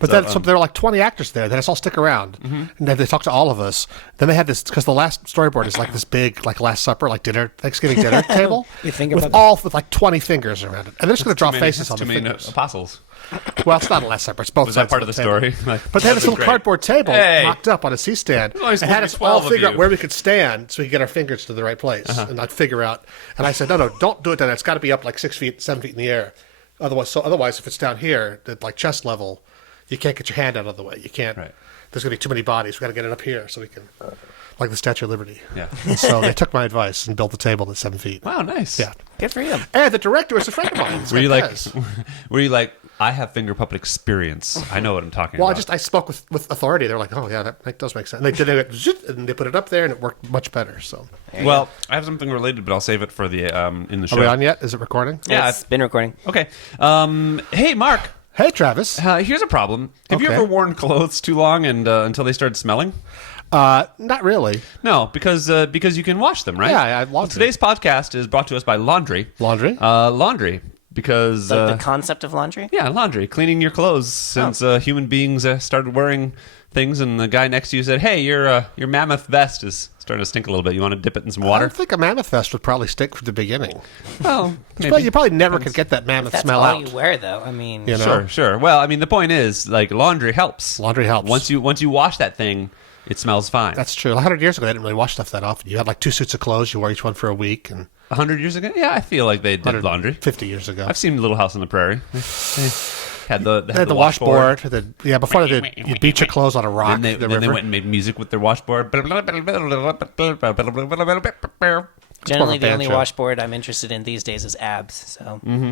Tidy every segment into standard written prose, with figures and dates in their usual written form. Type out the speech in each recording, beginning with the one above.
But then there were like 20 actors there. They just all stick around, and then they talk to all of us. Then they had this, because the last storyboard is like this big, like Last Supper, like Thanksgiving dinner table with like 20 fingers around it, and they're just going to draw faces on the fingers. Apostles. Well, it's not a Last Supper. It's both Was sides that part of the story? But they had this little cardboard table mocked up on a C-stand, and had us all figure out where we could stand so we could get our fingers to the right place, and I'd figure out. And I said, no, don't do it then. It's got to be up like 6 feet, 7 feet in the air. Otherwise, if it's down here at like chest level, you can't get your hand out of the way. You can't. Right. There's going to be too many bodies. We got to get it up here so we can, like the Statue of Liberty. Yeah. And so they took my advice and built the table at 7 feet. Wow, nice. Yeah. Good for you. And the director is a friend of mine. Were you like, I have finger puppet experience. I know what I'm talking about. Well, I spoke with authority. They're like, oh yeah, that does make sense. And they did it, and they put it up there, and it worked much better. So. Well, I have something related, but I'll save it for the in the show. Are we on yet? Is it recording? Yeah, it's been recording. Okay. Hey, Mark. Hey, Travis. Here's a problem. Have you ever worn clothes too long and until they started smelling? Not really. No, because you can wash them, right? Yeah, I have laundry. Today's podcast is brought to us by laundry. Laundry? Laundry. Because the concept of laundry? Yeah, laundry. Cleaning your clothes since human beings started wearing things, and the guy next to you said, hey, your mammoth vest is starting to stink a little bit. You want to dip it in some water? I think a mammoth vest would probably stink from the beginning. Well, maybe. You probably never could get that mammoth smell out. That's all you wear, though. I mean... You know? Sure. Well, I mean, the point is, like, laundry helps. Laundry helps. Once you wash that thing, it smells fine. That's true. 100 years ago, they didn't really wash stuff that often. You had like 2 suits of clothes. You wore each one for a week. And 100 years ago? Yeah, I feel like they did laundry. 50 years ago. I've seen Little House on the Prairie. Had the washboard. Before they did, you beat your clothes on a rock. Then they went and made music with their washboard. Generally, the only washboard I'm interested in these days is abs. So. Mm-hmm.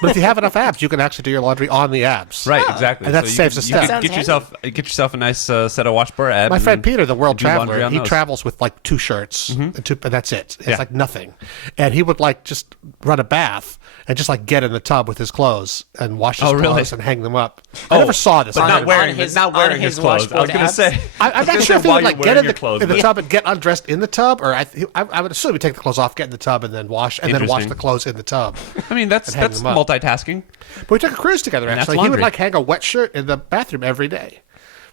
But if you have enough abs, you can actually do your laundry on the abs. Right, exactly. And that saves a step. Get yourself a nice set of washboard abs. My friend Peter, the world traveler, he travels with like 2 shirts, and that's it. It's like nothing. And he would like just run a bath and just like get in the tub with his clothes and wash his clothes and hang them up. I never saw this. But not wearing his clothes. I was going to say. I'm not sure if he would like get in the tub and get undressed in the tub, or I would assume he'd take the clothes off, get in the tub, and then wash the clothes in the tub. I mean, that's multitasking. But we took a cruise together, actually. He would like hang a wet shirt in the bathroom every day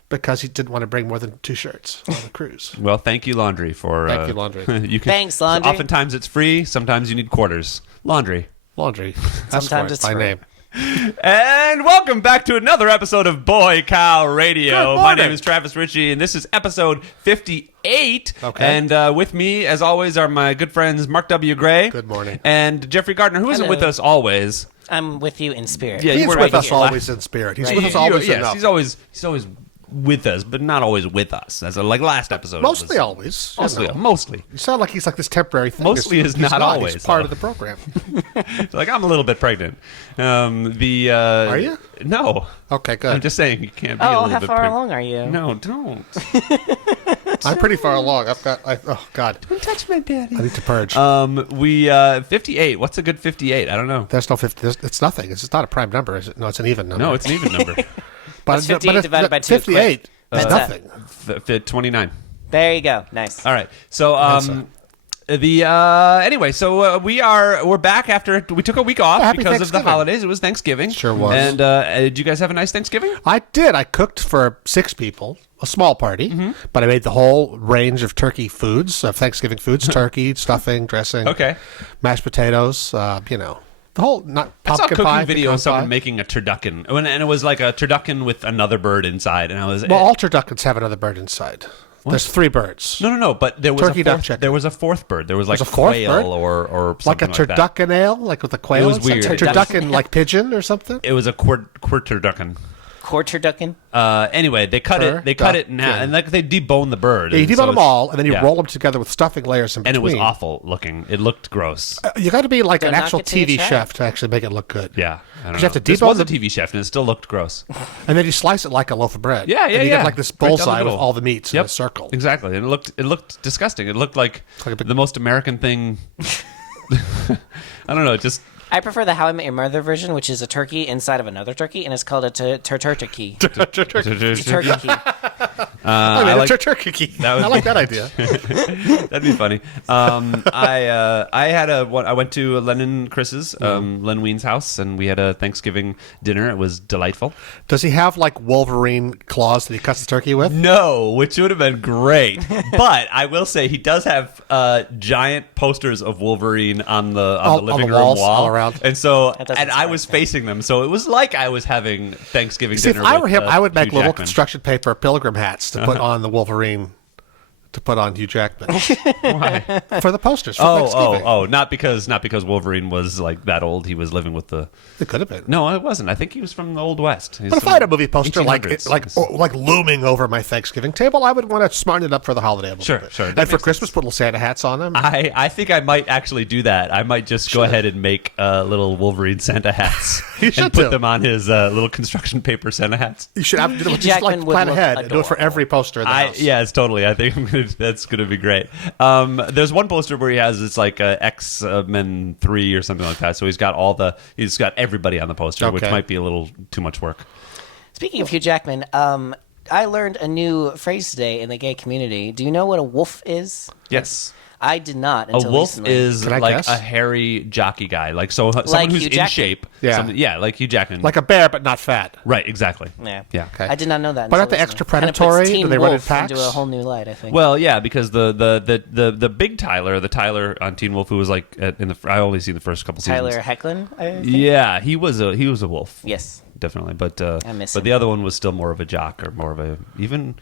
because he didn't want to bring more than 2 shirts on the cruise. Well, thank you, laundry, for... Thank you, laundry. Thanks, laundry. Oftentimes it's free. Sometimes you need quarters. Laundry. Sometimes it's my free. name. And welcome back to another episode of Boy Cow Radio. My name is Travis Ritchie, and this is episode 58. Okay. And with me, as always, are my good friends Mark W. Gray. Good morning. And Jeffrey Gardner, who isn't with us always. I'm with you in spirit. Yeah, he's with us always in spirit. He's with us always enough. He's always with us, but not always with us. As like last episode. Mostly always. Mostly. You sound like he's like this temporary thing. Mostly is not always. He's part of the program. Like, I'm a little bit pregnant. Are you? No. Okay, good. I'm just saying you can't be a little bit pregnant. How far along are you? No, don't. I'm pretty far along. Oh, God. Don't touch my daddy. I need to purge. 58. What's a good 58? I don't know. There's no 50. It's nothing. It's just not a prime number, is it? No, it's an even number. No, it's an even number. But 58 divided by 2. 58 is nothing. 29. There you go. Nice. All right. So, anyway, so we're back after we took a week off because of the holidays. It was Thanksgiving. Sure was. And did you guys have a nice Thanksgiving? I did. I cooked for 6 people, a small party, but I made the whole range of turkey foods, of Thanksgiving foods: turkey, stuffing, dressing, mashed potatoes. The whole I saw a cooking video of someone making a turducken, and it was like a turducken with another bird inside, and I was all turduckens have another bird inside. What? There's 3 birds. No, but there was there was a 4th bird. There was like a quail or something like a turducken ale, like with a quail. It was weird. Turducken like pigeon or something. It was a quarterducken. Quarterducken? Anyway, they cut it in half, and like they debone the bird. Yeah, you debone them all, and then you roll them together with stuffing layers in between. And it was awful looking. It looked gross. You got to be like an actual TV chef to actually make it look good. Yeah, I don't know. You have to this was a TV chef, and it still looked gross. And then you slice it like a loaf of bread. Yeah, and you get like this bullseye with all the meats in a circle. Exactly, and it looked disgusting. It looked like the most American thing. I don't know, just... I prefer the How I Met Your Mother version, which is a turkey inside of another turkey, and it's called a turkey. Turkey. It's a turkey. I like that idea. That'd be funny. I went to Len and Chris's, Len Ween's house, and we had a Thanksgiving dinner. It was delightful. Does he have like Wolverine claws that he cuts the turkey with? No, which would have been great. But I will say he does have giant posters of Wolverine on the living room walls, wall all around. And so, and I was facing them, so it was like I was having Thanksgiving dinner. If I were him, I would make Hugh little Jackman. construction paper pilgrim hats to put on the Wolverine. To put on Hugh Jackman. Why? For the posters. For Thanksgiving. Not because Wolverine was like that old. He was living with the. It could have been. No, it wasn't. I think he was from the Old West. But if I had a movie poster 1800s. like looming over my Thanksgiving table, I would want to smarten it up for the holiday a little bit. Sure. And for Christmas, put little Santa hats on them. I think I might actually do that. I might just go ahead and make little Wolverine Santa hats and put them on his little construction paper Santa hats. You should have to just like plan ahead and do it for every poster in the house. Yeah, it's totally. I think that's going to be great. There's one poster where he has it's like X-Men 3 or something like that. So he's got everybody on the poster, which might be a little too much work. Speaking of Hugh Jackman, I learned a new phrase today in the gay community. Do you know what a wolf is? Yes. I did not until a wolf recently. is Can I like guess? a hairy jockey guy, like someone who's Hugh in Jackman. shape. Yeah. Like Hugh Jackman. Like a bear, but not fat. Right, exactly. Yeah. Okay. I did not know that. But until aren't they recently. extra Kinda puts predatory? Teen Do they run in Wolf packs? into a whole new light, I think. Well, yeah, because the big Tyler, the Tyler on Teen Wolf, who was like I only seen the first couple seasons. Tyler Hoechlin, I think? Yeah, he was a wolf. Yes. Definitely, but I miss but him. the other one was still more of a jock or more of a and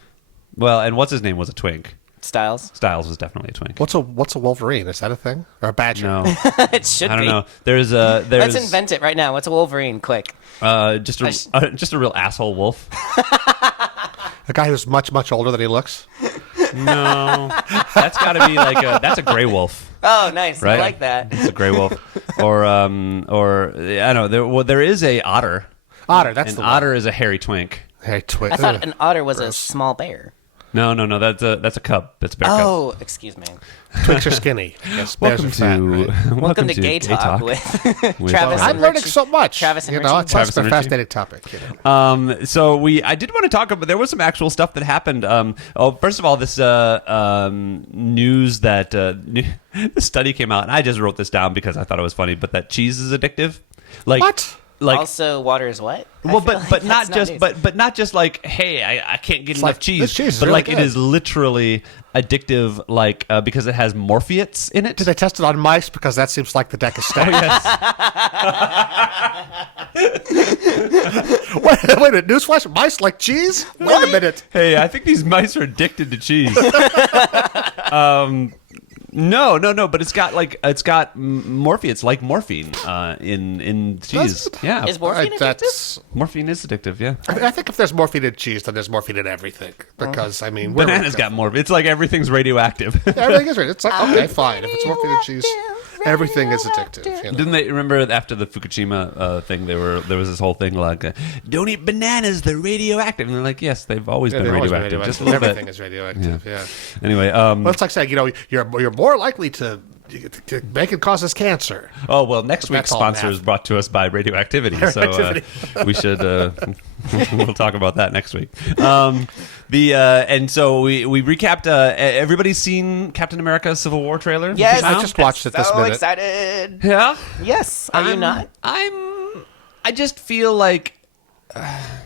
what's his name was a twink. Styles. Styles was definitely a twink. What's a Wolverine? Is that a thing? Or a badger? No, It should be. I don't know. There's Let's invent it right now. What's a Wolverine? Quick. just a real asshole wolf. A guy who's much, much older than he looks? No, that's got to be that's a gray wolf. Oh, nice. Right? I like that. It's a gray wolf, or I don't know. There is a otter. Otter, that's the one. Otter is a hairy twink. Hey, twink. I thought an otter was a small bear. No, that's a cub. That's a bear cub. Oh, excuse me. Twinks are skinny. Yes, bears are fat, right? Welcome to Gay Talk with Travis I'm and learning Richie. so much. Travis and you know, Richie. it's Travis a and Richie. fascinating topic. You know. So I did want to talk about. There was some actual stuff that happened. First of all, this news that the study came out, and I just wrote this down because I thought it was funny. But that cheese is addictive. Like What? Like Also, water is what? well, I feel like but not that's just news. but not just like hey, I can't get enough like, cheese. this cheese is but really like good. it is literally addictive. Like because it has morphiates in it. Did they test it on mice? Because that seems like the deck is stacked. Wait a minute. Newsflash. Mice like cheese? Wait a minute. Hey, I think these mice are addicted to cheese. No, but it's got morphiates like morphine in cheese. Does it? Yeah, Is morphine addictive? morphine is addictive. Yeah, I think if there's morphine in cheese, then there's morphine in everything. Because, I mean... bananas got morphine. It's like everything's radioactive. Everything is right. It's like, okay, fine. If it's morphine in cheese, everything is addictive. You know? Didn't they remember after the Fukushima thing? There was this whole thing like, "Don't eat bananas; they're radioactive." And they're like, "Yes, they've always been They've always been radioactive. Just a little Everything bit." is radioactive, yeah. Anyway, Well, it's like saying, you know, you're more likely to make it causes cancer. oh well, next week's That's all sponsor math. is brought to us by Radioactivity. Radioactivity. So we should we'll talk about that next week. And so we recapped. Everybody's seen Captain America: Civil War trailer? Yes, I just watched it this so minute. excited. Yeah. Yes. Are you not? I just feel like.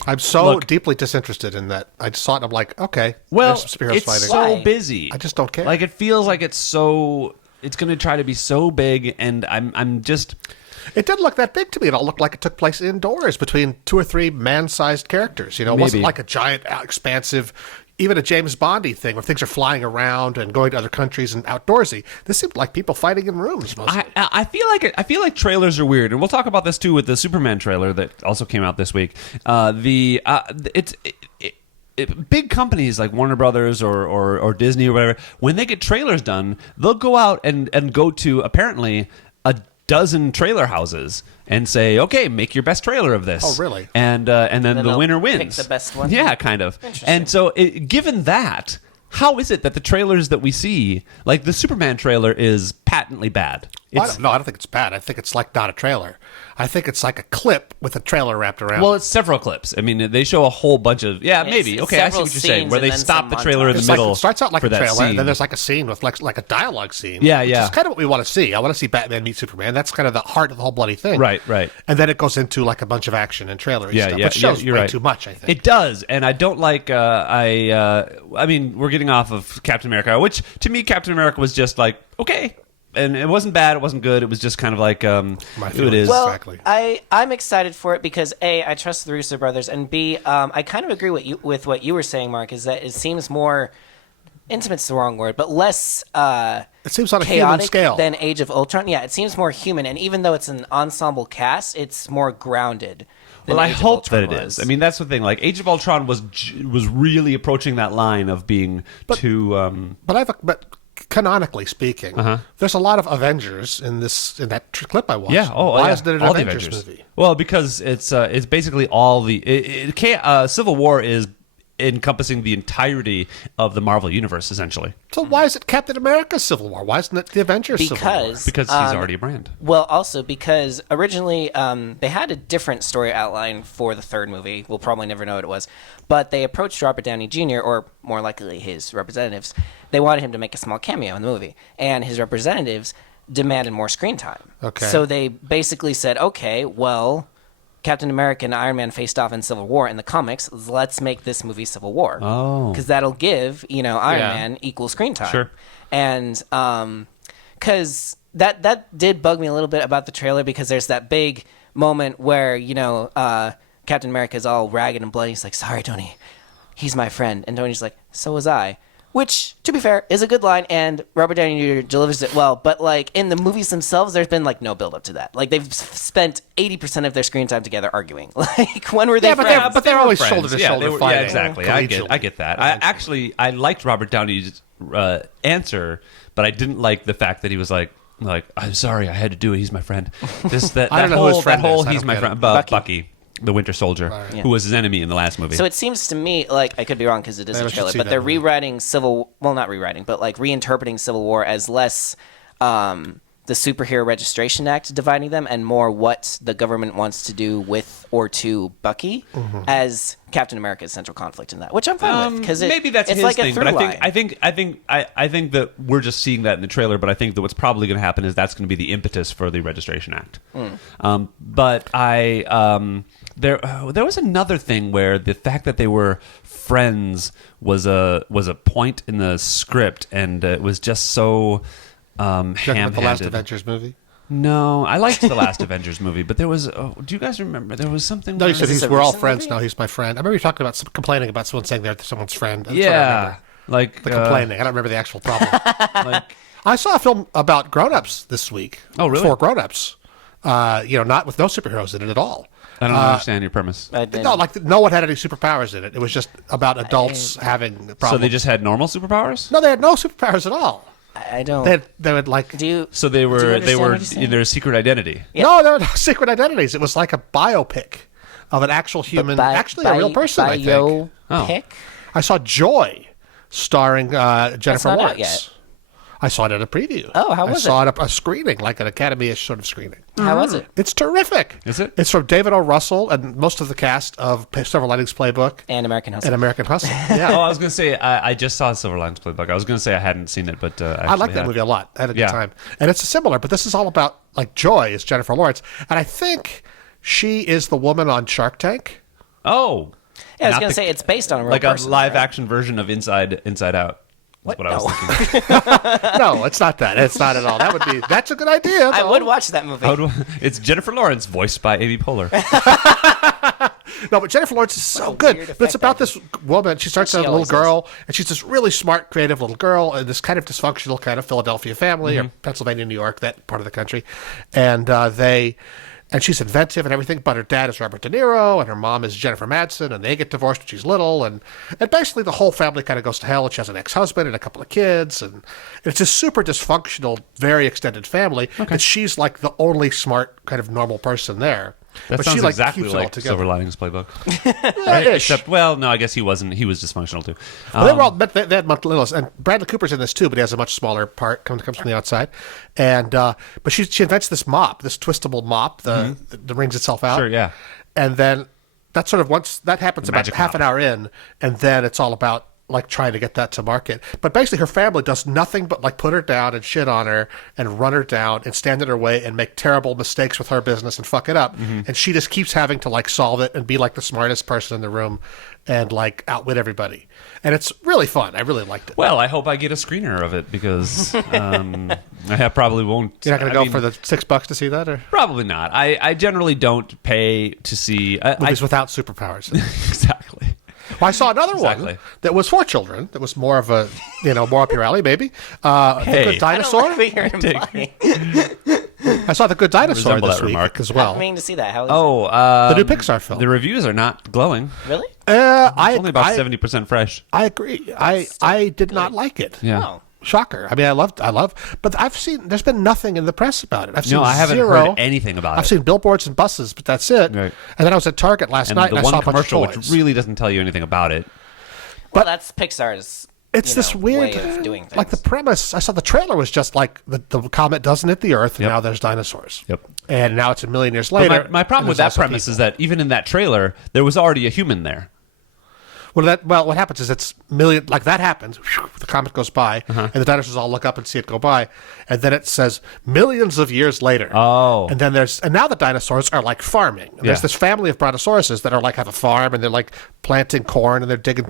I'm so Look. deeply disinterested in that. I just saw it and I'm like, okay, Well, there's some superheroes it's fighting. so Why? busy. I just don't care. Like it feels like it's going to try to be so big, and I'm just. It didn't look that big to me. It all looked like it took place indoors between 2 or 3 man-sized characters. You know, it wasn't Maybe. like a giant, expansive, even a James Bondy thing where things are flying around and going to other countries and outdoorsy. This seemed like people fighting in rooms mostly. I feel like trailers are weird, and we'll talk about this too with the Superman trailer that also came out this week. Big companies like Warner Brothers or Disney or whatever, when they get trailers done, they'll go out and go to apparently a dozen trailer houses and say, okay, make your best trailer of this. Oh, really? And then the they'll winner pick wins. the best one? Yeah, kind of. Interesting. And so, given that, how is it that the trailers that we see, like the Superman trailer, is patently bad? I don't think it's bad. I think it's like not a trailer. I think it's like a clip with a trailer wrapped around. Well, it's several clips. I mean, they show a whole bunch of maybe. It's Okay, I see what you're saying. Where they stop the trailer in the middle. It starts out like for a that trailer, scene. and then there's like a scene with like a dialogue scene. Yeah, which yeah. is kind of what we want to see. I want to see Batman meet Superman. That's kind of the heart of the whole bloody thing. Right. And then it goes into like a bunch of action and trailer stuff, which shows you're way right. too much. I think it does, and I don't like. I mean, we're getting off of Captain America, which to me, Captain America was just like okay. And it wasn't bad. It wasn't good. It was just kind of like who it is. Well, exactly. I'm excited for it because A, I trust the Russo brothers, and B, I kind of agree with what you were saying, Mark, is that it seems more intimate's the wrong word, but less it seems on a human chaotic scale than Age of Ultron. Yeah, it seems more human, and even though it's an ensemble cast, it's more grounded. Well, I hope that it is. I mean, that's the thing. Like Age of Ultron was really approaching that line of being too. But canonically speaking, there's a lot of Avengers in that clip I watched. Yeah. Why isn't it an Avengers movie? Well, because it's basically all the Civil War is encompassing the entirety of the Marvel universe, essentially. So why is it Captain America's Civil War? Why isn't it the Avengers Civil War? Because he's already a brand. Well, also because originally they had a different story outline for the third movie. We'll probably never know what it was. But they approached Robert Downey Jr., or more likely his representatives. They wanted him to make a small cameo in the movie. And his representatives demanded more screen time. Okay. So they basically said, okay, well, Captain America and Iron Man faced off in Civil War in the comics. Let's make this movie Civil War. Oh. Because that'll give, Iron Man equal screen time. Sure. And because that did bug me a little bit about the trailer because there's that big moment where, Captain America's all ragged and bloody. He's like, sorry, Tony. He's my friend. And Tony's like, so was I. Which, to be fair, is a good line, and Robert Downey Jr. delivers it well. But, in the movies themselves, there's been, no build-up to that. They've spent 80% of their screen time together arguing. When were they friends? But they're always shoulder to shoulder fighting. Yeah, exactly. I get that. I liked Robert Downey's answer, but I didn't like the fact that he was like, I'm sorry, I had to do it. He's my friend. I don't know who his friend is. He's my friend. Bucky. The Winter Soldier, who was his enemy in the last movie. So it seems to me, I could be wrong because it is a trailer, but they're rewriting not rewriting, but reinterpreting Civil War as less the Superhero Registration Act dividing them and more what the government wants to do with or to Bucky as Captain America's central conflict in that, which I'm fine with because maybe that's it's his like thing. a through But line. I think that we're just seeing that in the trailer. But I think that what's probably going to happen is that's going to be the impetus for the Registration Act. But there was another thing where the fact that they were friends was a point in the script, and it was just so ham-handed. The last Avengers movie? No, I liked the last Avengers movie, but there was. Do you guys remember? There was something. No, you said we're all friends now. He's my friend. I remember you talking about complaining about someone saying they're someone's friend. That's what I remember. Like the complaining. I don't remember the actual problem. I saw a film about grown-ups this week. Oh, really? For grown-ups. Not with no superheroes in it at all. I don't understand your premise. No, no one had any superpowers in it. It was just about adults having problems. So they just had normal superpowers? No, they had no superpowers at all. I don't. They would like. So they were in their secret identity. Yeah. No, there were no secret identities. It was like a biopic of an actual human, actually a real person. I think. Biopic. I saw Joy, starring Jennifer not out Lawrence. yet. I saw it at a preview. Oh, how was it? I saw it at a screening, like an Academy-ish sort of screening. How was it? It's terrific. Is it? It's from David O. Russell and most of the cast of Silver Linings Playbook. And American Hustle. Yeah. I was going to say, I just saw Silver Linings Playbook. I was going to say I hadn't seen it, but I like that movie a lot. I had a good time. And it's similar, but this is all about, Joy is Jennifer Lawrence. And I think she is the woman on Shark Tank. Oh. Yeah, I was going to say, it's based on a real person. A live-action version of Inside Out. That's what I was thinking. No, it's not that. It's not at all. That's a good idea. I would watch that movie. It's Jennifer Lawrence, voiced by Amy Poehler. No, but Jennifer Lawrence is so good. But it's about this woman. She starts out a little girl, and she's this really smart, creative little girl in this kind of dysfunctional kind of Philadelphia family, or Pennsylvania, New York, that part of the country. And and she's inventive and everything, but her dad is Robert De Niro, and her mom is Jennifer Madsen, and they get divorced when she's little, and basically the whole family kind of goes to hell, and she has an ex-husband and a couple of kids, and it's this super dysfunctional, very extended family, and she's like the only smart, kind of normal person there. That but sounds she, like, exactly keeps it all like together. Silver Linings Playbook. Yeah, Right? ish. Except, well, no, I guess he wasn't. He was dysfunctional too. Well, they were all, but they had monthly littles, and Bradley Cooper's in this too, but he has a much smaller part comes from the outside, and but she invents this mop, this twistable mop, that wrings itself out. Sure, yeah. And then that sort of once that happens about magic half mop. an hour in, and then it's all about like trying to get that to market. But basically, her family does nothing but like put her down and shit on her and run her down and stand in her way and make terrible mistakes with her business and fuck it up. And she just keeps having to like solve it and be like the smartest person in the room and like outwit everybody. And it's really fun. I really liked it. Well, I hope I get a screener of it because I probably won't. You're not going to go for the $6 to see that, or Probably not. I generally don't pay to see movies without superpowers? exactly. Well, I saw another Exactly. one that was for children. That was more of a, more up your alley, maybe. The Hey. Good Dinosaur. I don't like what you're implying. I saw the Good Dinosaur Resemble this that week remark. as I well. mean to see that. How is Oh, The new Pixar film. The reviews are not glowing. it? Really? Only about 70% fresh. I agree. I did not like it. Yeah. Oh. Shocker. I mean, I love, but there's been nothing in the press about it. I've seen No, I haven't zero. heard anything about I've it. seen billboards and buses, but that's it. Right. And then I was at Target last And night the and I one saw a bunch of commercial, toys. which really doesn't tell you anything about it. Well, that's Pixar's. It's this weird, way of doing things. like the premise. I saw the trailer was just like the comet doesn't hit the Earth, and Yep. now there's dinosaurs. Yep. And now it's a million years But later. my problem and with there's that also premise people. is that even in that trailer, there was already a human there. Well, what happens is it's million, like that happens, whew, the comet goes by, Uh-huh. and the dinosaurs all look up and see it go by, and then it says millions of years later. Oh. And then and now the dinosaurs are like farming. And there's Yeah. this family of brontosauruses that are like have a farm, and they're like planting corn, and they're digging,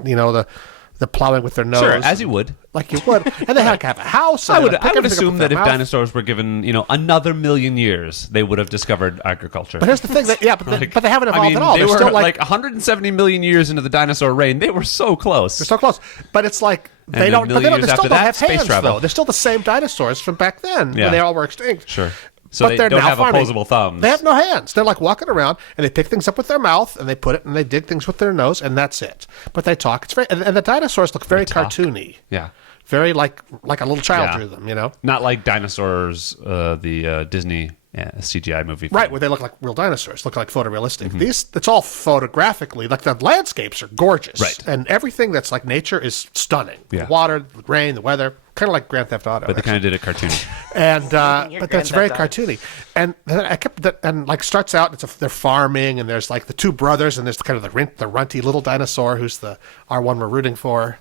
the plowing with their nose. Sure, as you would. Like you would. And they have a house. And I they would pick everything up assume with that their if mouth. dinosaurs were given, another million years, they would have discovered agriculture. But here's the thing, but they haven't evolved at all. They They're were still like 170 million years into the dinosaur reign. They were so close. they're so close. But it's like And they a don't. But million they years still after don't that, have space hands travel. though. They're still the same dinosaurs from back then Yeah. when they all were extinct. Sure. So But they they're don't now have farming. opposable thumbs. They have no hands. They're like walking around and they pick things up with their mouth and they put it and they dig things with their nose and that's it. But they talk. It's very and the dinosaurs look very talk. cartoony. Yeah. Very like a little child Yeah. drew them. Not like Dinosaurs, the Disney CGI movie. Right, where they look like real dinosaurs, look like photorealistic. Mm-hmm. It's all photographically, like the landscapes are gorgeous. Right. And everything that's like nature is stunning. Yeah. The water, the rain, the weather, kind of like Grand Theft Auto. But they kind of did it cartoony. And You're but that's very Grand Theft cartoony. And then I kept that, and like starts out they're farming and there's like the two brothers and there's kind of the runty little dinosaur who's the one we're rooting for.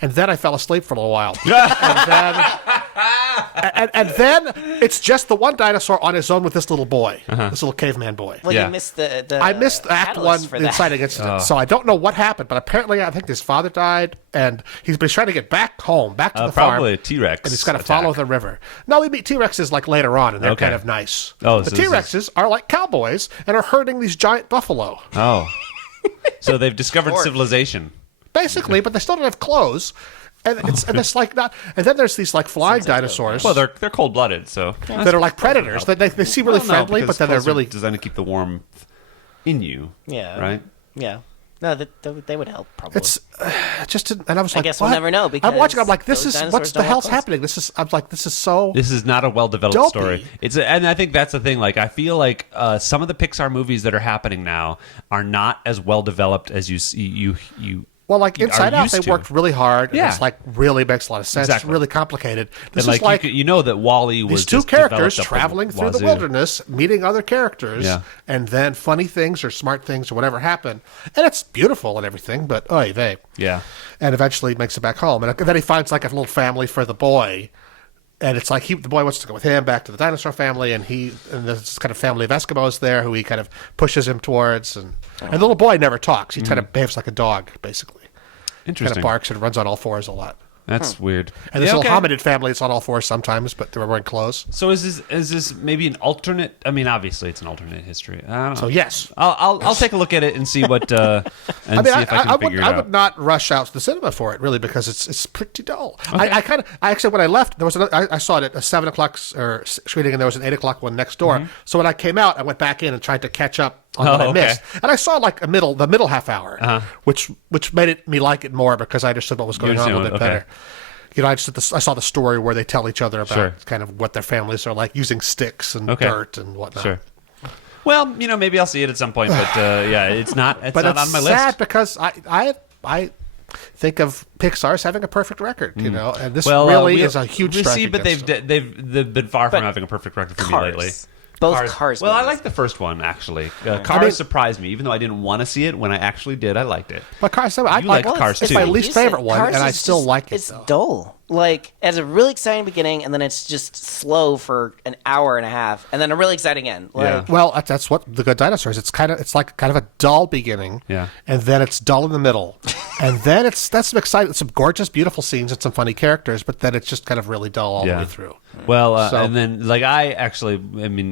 And then I fell asleep for a little while. and then it's just the one dinosaur on his own with this little boy, this little caveman boy. Well, Yeah. you missed the I missed Act One, catalyst for the that. inciting incident. So I don't know what happened, but apparently I think his father died, and he's been trying to get back home, back to the farm. Probably a T-Rex. And he's got to follow the river. No, we meet T-Rexes like later on, and they're Okay. kind of nice. Oh, the so this T-Rexes are like cowboys and are herding these giant buffalo, Oh. So they've discovered civilization. basically, but they still don't have clothes. And it's like not. And then there's these like flying dinosaurs Well, they're cold-blooded, so... that are like predators. They seem really Well, no, friendly, because but then they're clothes are really designed to keep the warmth in you. Yeah. Right? Yeah. No, they would help probably. It's just, and I was like, guess what? we'll never know, I'm watching. I'm like, because this those is what's dinosaurs the don't have hell's clothes. happening? This is so. This is not a well-developed Dopey. story. And I think that's the thing. Like, I feel like some of the Pixar movies that are happening now are not as well-developed as you Well, like are Inside Out, used they to. worked really hard. And Yeah. it's like really makes a lot of sense. Exactly. It's really complicated. This And is like, like you know that Wall-E was these two just characters developed up traveling the through the wazoo. wilderness, meeting other characters, Yeah. and then funny things or smart things or whatever happen. And it's beautiful and everything, but oy vey. Yeah. And eventually makes it back home. And then he finds like a little family for the boy. And it's like the boy wants to go with him back to the dinosaur family, and this kind of family of Eskimos there who he kind of pushes him towards. And the little boy never talks. He kind of behaves like a dog, basically. Kind Interesting. of barks and runs on all fours a lot. That's weird. And this Yeah, little okay. hominid family, it's on all fours sometimes, but they're wearing clothes. So is this maybe an alternate? I mean, obviously it's an alternate history. I don't know. So yes. I'll take a look at it and see what see if I can figure it I out. would not rush out to the cinema for it, really, because it's pretty dull. I actually, when I left, there was I saw it at a 7:00 screening, and there was an 8:00 one next door. Mm-hmm. So when I came out, I went back in and tried to catch up on what I okay. missed, and I saw like the middle half hour, which made me like it more because I understood what was going on a little bit okay. better. I saw the story where they tell each other about Sure. kind of what their families are like using sticks and Okay. dirt and whatnot. Sure. Well, maybe I'll see it at some point, but yeah, it's not. It's but not it's on my sad list because I think of Pixar as having a perfect record, and this Well, really is a huge We strike see, but against it. they've been far from having a perfect record for me lately. Both Cars. Well, I movies. like the first one actually. Cars surprised me, even though I didn't want to see it. When I actually did, I liked it. But Cars, I like well, Cars it's too. my least favorite one, Cars and I is still just- like it. It's though. dull. Like, it has a really exciting beginning, and then it's just slow for an hour and a half, and then a really exciting end. Like, Yeah. Well, that's what the Good Dinosaur is. It's like kind of a dull beginning, Yeah. and then it's dull in the middle, and then that's some exciting, some gorgeous, beautiful scenes and some funny characters, but then it's just kind of really dull all the way through. Well, So- and then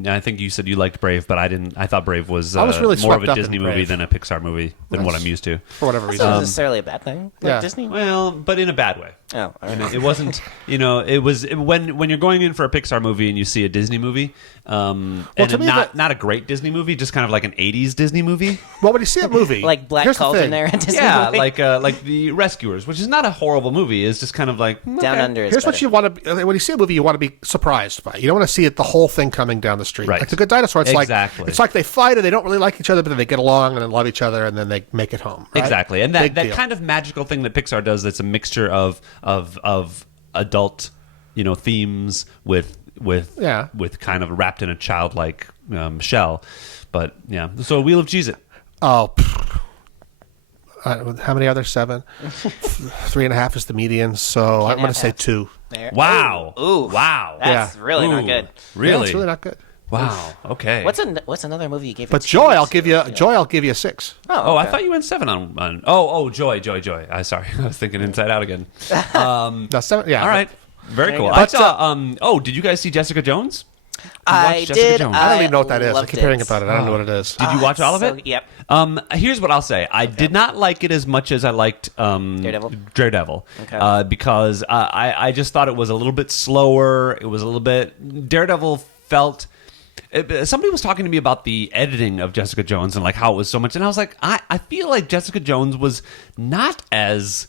I think you said you liked Brave, but I didn't. I thought Brave was, I was really more of swept a up in Disney movie Brave. than a Pixar movie than what I'm used to. For whatever that's reason. not necessarily a bad thing. Like yeah. Disney. Well, but in a bad way. Oh, all right. It wasn't, when you're going in for a Pixar movie and you see a Disney movie, and to me, not a great Disney movie, just kind of like an 80s Disney movie. Well, when you see a movie, Like Black here's the Cauldron thing. there at Disney Yeah, movie. like The Rescuers, which is not a horrible movie. It's just kind of like Down okay. Under is Here's what better. you want to. When you see a movie, you want to be surprised by. You don't want to see it the whole thing coming down the street. Right. Like the Good Dinosaur, it's Exactly. like they fight and they don't really like each other, but then they get along and then love each other and then they make it home. Right? Exactly, and Big that deal. kind of magical thing that Pixar does. That's a mixture of adult, themes with kind of wrapped in a childlike shell. But yeah, so Wheel of Cheez-It. Oh, how many others? 7, 3.5 is the median. So I'm going to say half. 2. There. Wow! Ooh. Wow! That's really not Ooh. good. Really? Yeah, it's really not good. Wow. Okay. What's another movie you gave? But it Joy, to? I'll give you a 6. Oh, I okay. thought you went 7 on. Joy. I sorry, I was thinking Inside Out again. No, 7. Yeah. All right, very cool. go. I But, saw. Did you guys see Jessica Jones? I Jessica did. Jones? I don't even know what that is. I loved keep hearing about it. I don't know what it is. Did you watch all of so- it? Yep. Here's what I'll say. I did not like it as much as I liked Daredevil. Okay. Because I just thought it was a little bit slower. It was a little bit. Daredevil felt. Somebody was talking to me about the editing of Jessica Jones and like how it was so much, and I was like, I feel like Jessica Jones was not as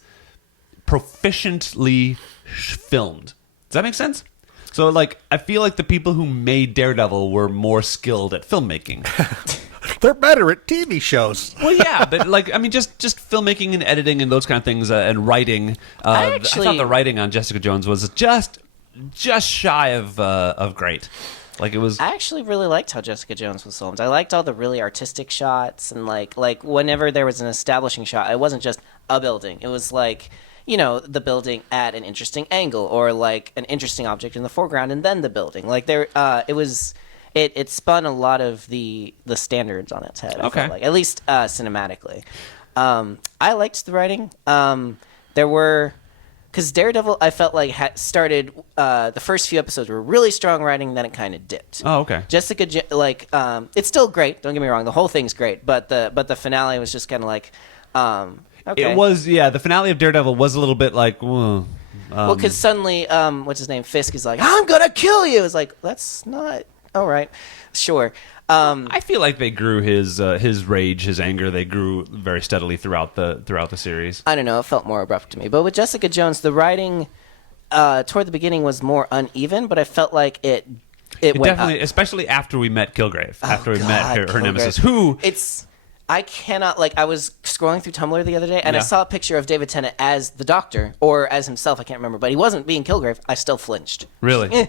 proficiently filmed. Does that make sense? So like, I feel like the people who made Daredevil were more skilled at filmmaking. They're better at TV shows. Well, yeah, but like, I mean, just filmmaking and editing and those kind of things and writing. I thought the writing on Jessica Jones was just shy of great. Like it was. I actually really liked how Jessica Jones was filmed. I liked all the really artistic shots and like whenever there was an establishing shot, it wasn't just a building. It was like, the building at an interesting angle or like an interesting object in the foreground and then the building. Like it spun a lot of the standards on its head. I Okay. felt like, at least cinematically. I liked the writing. There were. Because Daredevil, I felt like started the first few episodes were really strong writing, then it kind of dipped. Oh, okay. Jessica, it's still great. Don't get me wrong, the whole thing's great, but the finale was just kind of like, okay. It was, yeah. The finale of Daredevil was a little bit like, well, because suddenly, what's his name, Fisk is like, I'm gonna kill you. It's like that's not all right. Sure. I feel like they grew his rage, his anger. They grew very steadily throughout the series. I don't know. It felt more abrupt to me. But with Jessica Jones, the writing toward the beginning was more uneven, but I felt like it went Definitely, up. especially after we met Kilgrave, after we God, met her Kilgrave. nemesis, who I cannot, I was scrolling through Tumblr the other day, and I Yeah. saw a picture of David Tennant as the Doctor, or as himself, I can't remember, but he wasn't being Kilgrave. I still flinched. really.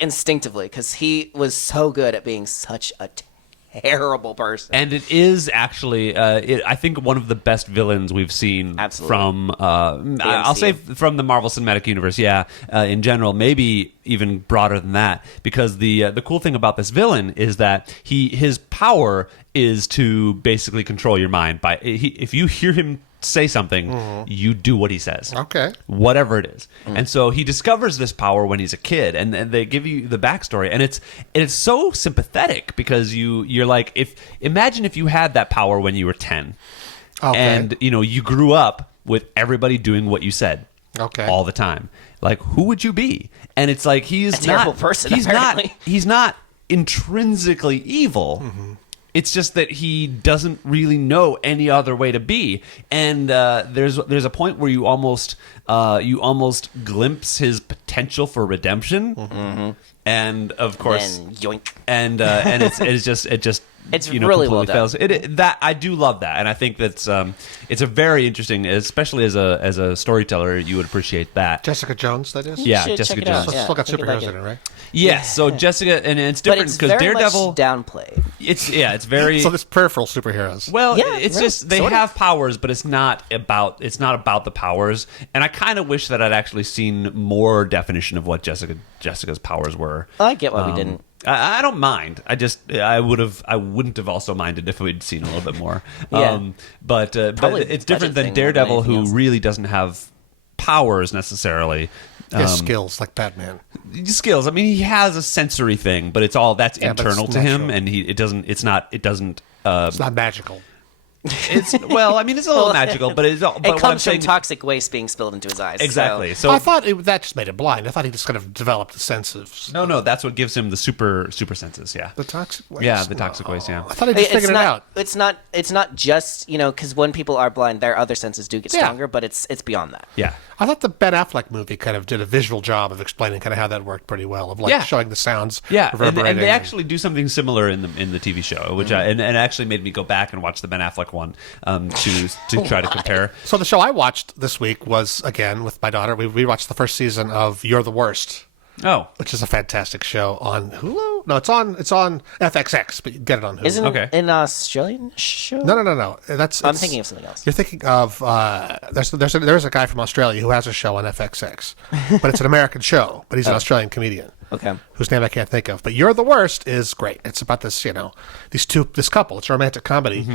Instinctively, because he was so good at being such a terrible person. And it is actually, I think, one of the best villains we've seen Absolutely. from, I'll say from the Marvel Cinematic Universe, in general, maybe even broader than that, because the cool thing about this villain is that his power is to basically control your mind. If you hear him say something, you do what he says. Okay. Whatever it is. And so he discovers this power when he's a kid, and they give you the backstory, and it's so sympathetic because you're like, imagine if you had that power when you were 10. Okay. And you grew up with everybody doing what you said. Okay. All the time. Like, who would you be? And it's like he's A terrible person, apparently. He's not intrinsically evil. It's just that he doesn't really know any other way to be, and there's a point where you almost glimpse his potential for redemption, and of course, and yoink. and it just It's really well done. fails. That I do love that, and I think that's it's a very interesting, especially as a storyteller, you would appreciate that. Jessica Jones, that is. Yeah, should Jessica check it out. Jones. So it's still got I think you'd superheroes like in it, right? Yes, so Jessica, and it's But different it's because very Daredevil. much downplayed. It's very. So this peripheral superheroes. Well, Yeah, it's right, just they sort of. have powers, but it's not about the powers. And I kind of wish that I'd actually seen more definition of what Jessica's powers were. I get why we didn't. I don't mind. I wouldn't have also minded if we'd seen a little bit more. Yeah. But Probably it's different budget than thing more than Daredevil, anything who else. really doesn't have powers necessarily. His skills, like Batman. Skills. I mean, he has a sensory thing, but it's all that's Yeah, but internal it's to him, natural. and it doesn't. It's not magical. It's well, I mean, it's a little magical, but it's. But It what I'm comes from saying, toxic waste being spilled into his eyes. exactly. So. So I thought that just made him blind. I thought he just kind of developed the sense of no, that's what gives him the super senses. Yeah, the toxic waste. yeah, the toxic waste. Yeah, I thought he just figured it out. It's not just because when people are blind, their other senses do get Yeah. stronger, but it's beyond that. yeah. I thought the Ben Affleck movie kind of did a visual job of explaining kind of how that worked pretty well, of like Yeah. showing the sounds Yeah, reverberating. and they actually do something similar in the TV show, which and it actually made me go back and watch the Ben Affleck one to try to compare. So the show I watched this week was, again, with my daughter, we watched the first season of You're the Worst, Oh, which is a fantastic show on Hulu. No, it's on FXX, but you can get it on Hulu. Isn't Okay. it an Australian show? No. I'm thinking of something else. You're thinking of there's a guy from Australia who has a show on FXX, but it's an American show, but he's an Australian comedian. Okay. Whose name I can't think of. But You're the Worst is great. It's about this this couple. It's a romantic comedy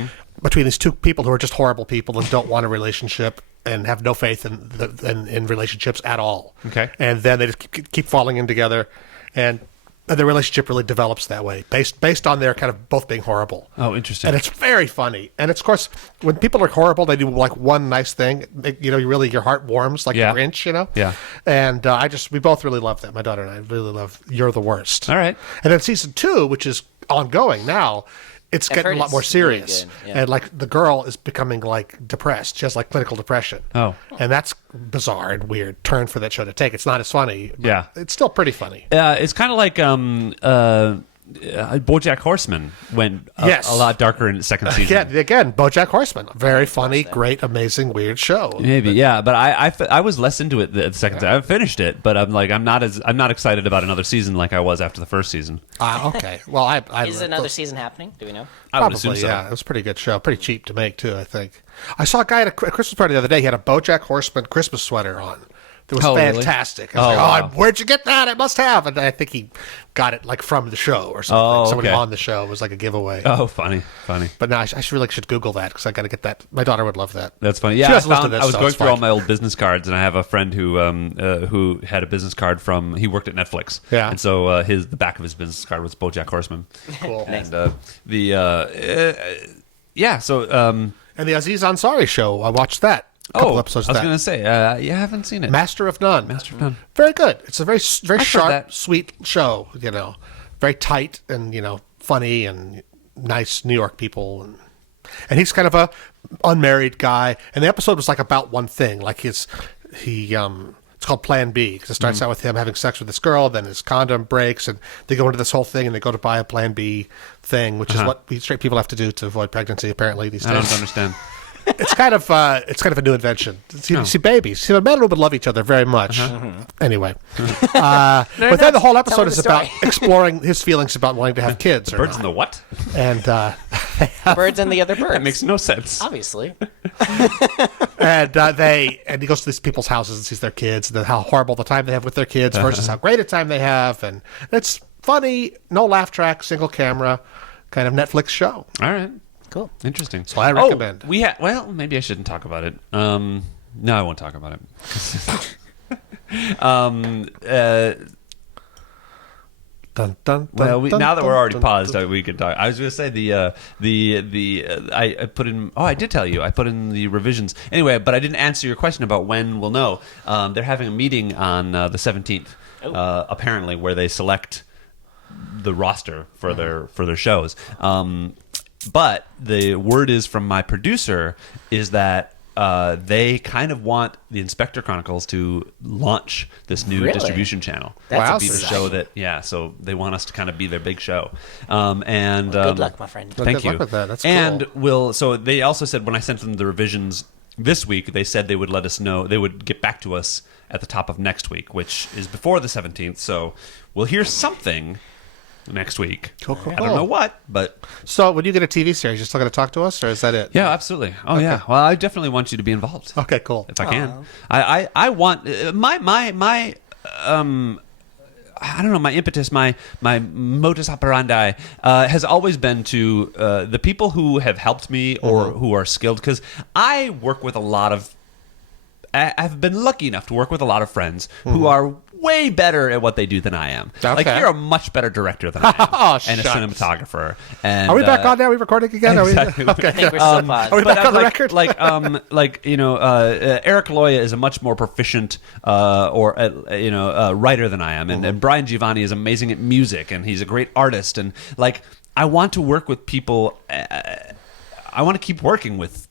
between these two people who are just horrible people and don't want a relationship and have no faith in relationships at all. Okay. And then they just keep falling in together, and the relationship really develops that way, based on their kind of both being horrible. Oh, interesting. And it's very funny. And it's, of course, when people are horrible, they do like one nice thing. Your heart warms like Yeah. the Grinch, Yeah. And we both really love that. My daughter and I really love You're the Worst. All right. And then season 2, which is ongoing now, it's I've getting heard a lot more it's really serious. good, yeah. And like the girl is becoming like depressed. She has like clinical depression. Oh. And that's bizarre and weird turn for that show to take. It's not as funny. But Yeah. it's still pretty funny. It's kind of like BoJack Horseman went Yes. a lot darker in the second season. Yeah, again, BoJack Horseman, very funny, great, amazing, weird show. Maybe, yeah, but I was less into it the second time. I finished it, but I'm not excited about another season like I was after the first season. Okay, well, I Is another season happening? Do we know? I would assume probably so. yeah. It was a pretty good show, pretty cheap to make too. I think I saw a guy at a Christmas party the other day. He had a BoJack Horseman Christmas sweater on. It was Oh, really? fantastic. I was like, wow. where'd you get that? I must have. And I think he got it like from the show or something. Oh, Somebody okay. on the show. It was like a giveaway. Oh, funny. But no, I really should Google that because I got to get that. My daughter would love that. That's funny. She Yeah, doesn't listen to this, I was so going it's through fine. all my old business cards, and I have a friend who had a business card from. He worked at Netflix, Yeah. and so the back of his business card was BoJack Horseman. Cool. And yeah, so And the Aziz Ansari show, I watched that. A couple episodes I of was that. going to say you haven't seen it. Master of None. Master of None. Very good. It's a very heard sharp, that. sweet show. Very tight and funny and nice New York people. And he's kind of a unmarried guy. And the episode was like about one thing. Like it's called Plan B because it starts out with him having sex with this girl, then his condom breaks, and they go into this whole thing and they go to buy a Plan B thing, which is what straight people have to do to avoid pregnancy. Apparently these I days. don't understand. It's kind of a new invention. See babies. See, men and women love each other very much. Anyway, but then the whole episode me is the about story. exploring his feelings about wanting to have kids. Or Birds in not. the what? And Birds and the other birds. That makes no sense. Obviously. and he goes to these people's houses and sees their kids and how horrible the time they have with their kids versus how great a time they have, and it's funny, no laugh track, single camera, kind of Netflix show. All right. Cool. Interesting. So I recommend. Well, maybe I shouldn't talk about it. No, I won't talk about it. Dun, dun, Well, dun, now that dun, we're already dun, paused, dun. we can talk. I was going to say I put in. Oh, I did tell you. I put in the revisions anyway, but I didn't answer your question about when we'll know. They're having a meeting on the 17th, apparently, where they select the roster for their shows. But the word is from my producer is that they kind of want the Inspector Chronicles to launch this new distribution channel. That's to be the show that, so they want us to kind of be their big show. And good luck, my friend. Thank good you. luck with that. That's and cool. So they also said when I sent them the revisions this week, they said they would let us know, they would get back to us at the top of next week, which is before the 17th. So we'll hear something next week. Cool. I don't know what, but... So when you get a TV series, you're still going to talk to us, or is that it? Yeah, absolutely. Oh, yeah. Well, I definitely want you to be involved. Okay, cool. If I can. I want... my I don't know, my impetus, my modus operandi has always been to the people who have helped me or who are skilled, because I work with a lot of... I've been lucky enough to work with a lot of friends who are way better at what they do than I am. Okay. Like, you're a much better director than I am, and a shucks. cinematographer. And, Are we back on now? Are we recording again? Exactly. Okay. I think we're still paused. Are we back on the like, record? Eric Loya is a much more proficient writer than I am, and Brian Giovanni is amazing at music, and he's a great artist, and like I want to work with people. I want to keep working with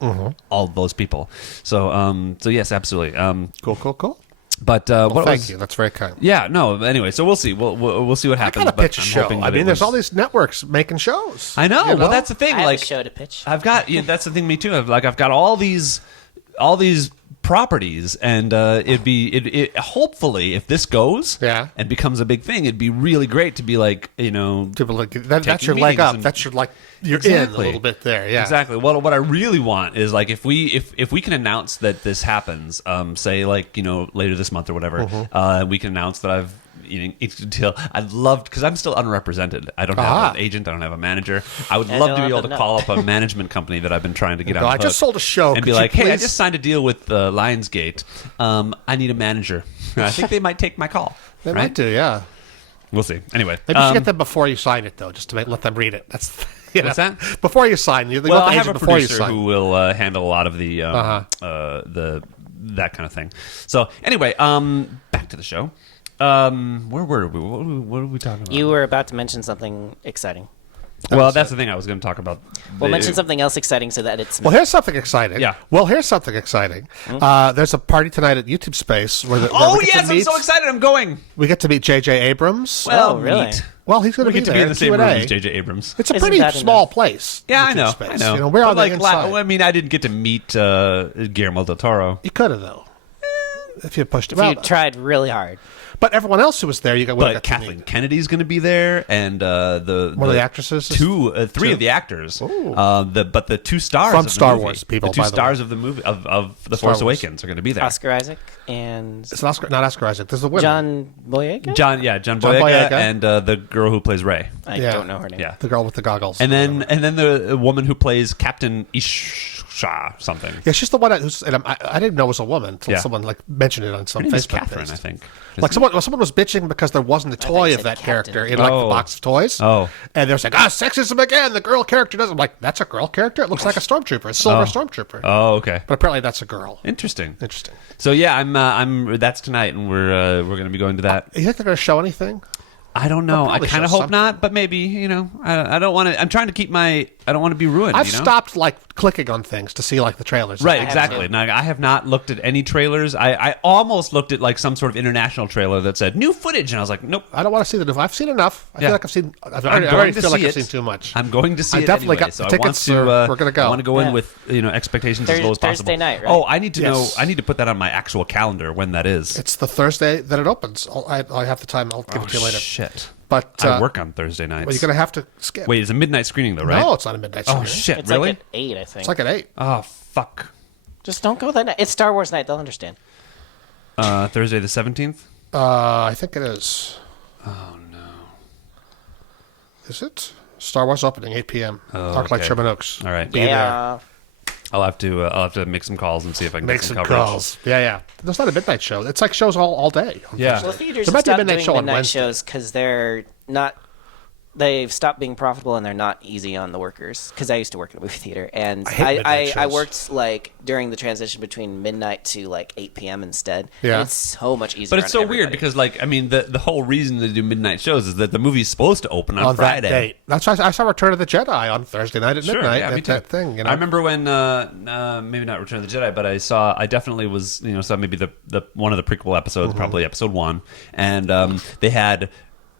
all those people. So yes, absolutely. Cool. But thank you. That's very kind. Yeah, no. Anyway, so we'll see. We'll see what I happens. gotta pitch a I'm show. hoping I that mean, it there's was- all these networks making shows. I know. You Well, that's the thing. I have Like, a show to pitch. I've got. That's the thing. Me too. I've got all these properties, and it hopefully, if this goes and becomes a big thing, it'd be really great to be like, People like that's taking your leg meetings up. and- That's your you're in Exactly. a little bit there. Yeah, Exactly. Well, what I really want is like if we can announce that this happens, say like later this month or whatever, we can announce that I've until I'd love, because I'm still unrepresented. I don't have an agent. I don't have a manager. I would love to be able to call up a management company that I've been trying to get on. I just sold a show and be like, hey, I just signed a deal with Lionsgate. I need a manager. I think they might take my call. They right? might do. Yeah. We'll see. Anyway, Maybe you should get them before you sign it, though, just to let them read it. That's what's that? Before you sign, you well, want the I have agent a before you producer sign. who will handle a lot of the that kind of thing. So anyway, back to the show. Where were we? What were we talking about? You were about to mention something exciting. Well, that's the thing I was going to talk about. We'll mention something else exciting so that it's... Well, here's something exciting. Yeah. Well, here's something exciting. There's a party tonight at YouTube Space where Oh, yes, I'm so excited. I'm going. We get to meet J.J. Abrams. Well, really? neat. Well, he's going We to get to there. be in the same room Q&A. as J.J. Abrams. It's a Isn't pretty that small enough? place. Yeah, YouTube I know. Space. I know. Where are But they inside? I mean, I didn't get to meet Guillermo del Toro. You could have, though. If you pushed him If out. you tried really hard. But everyone else who was there, you got But Kathleen Kennedy's going to be there, and one of the actresses, three of the actors. But the two stars From of the Star movie, Wars people, the two by the stars of the movie of the Star Force Wars. Awakens are going to be there. Oscar Isaac and... It's not Oscar Isaac. There's the winner. John Boyega? John Boyega, and the girl who plays Rey. I don't know her name. Yeah, the girl with the goggles. and then the woman who plays Captain Isha something. Yeah, she's the one who's. And I didn't know it was a woman until Yeah. someone mentioned it on some Her name is Facebook Catherine, post. I think. Like someone was bitching because there wasn't a toy you of said that Captain. character in like the Oh. box of toys. Oh. And they're saying, sexism again. The girl character doesn't. I'm like, that's a girl character. It looks like a stormtrooper, a silver stormtrooper. Oh, okay. But apparently that's a girl. Interesting. Interesting. So yeah, I'm. That's tonight, and we're going to be going to that. You think they're going to show anything? I don't know. I probably kind of show hope not, but maybe I don't want to. I'm trying to keep my. I don't want to be ruined. I've you know? stopped clicking on things to see the trailers. Right, have exactly. to. Now, I have not looked at any trailers. I almost looked at some sort of international trailer that said new footage, and I was like, nope. I don't want to see the new. I've seen enough. I Yeah. feel like I've seen. I I'm already going to feel like see I've it. seen too much. I'm going to see I it definitely anyway, got so the I want tickets, to. we're gonna go. I want to go in Yeah. with expectations as low as possible. Thursday night, right? Oh, I need to know. Yes. I need to put that on my actual calendar when that is. It's the Thursday that it opens. I have the time. I'll give it to you later. Shit. But I work on Thursday nights. Well, you're gonna have to skip. Wait, it's a midnight screening though, right? No, it's not a midnight. Oh screening. shit! It's really? like at 8, I think. It's like at 8. Oh fuck. Just don't go that night. It's Star Wars night. They'll understand. Thursday the 17th. I think it is. Oh no. Is it? Star Wars opening 8 p.m. Arclight okay. Sherman Oaks. All right. Be there. Yeah. I'll have to make some calls and see if I can Make get some some coverage. calls. Yeah. There's not a midnight show. It's like shows all day. on Yeah. Thursday. Well, theaters There might be a stop midnight doing show on midnight Wednesday. shows because they're not they've stopped being profitable and they're not easy on the workers. Because I used to work in a movie theater, and I worked like during the transition between midnight to like 8 p.m. instead. Yeah, and it's so much easier. But it's so weird because, like, I mean, the whole reason to do midnight shows is that the movie's supposed to open on Friday. That date. That's why I saw Return of the Jedi on Thursday night at midnight. Yeah, that thing. You know? I remember when maybe not Return of the Jedi, but I definitely was saw maybe the one of the prequel episodes, probably episode 1, and they had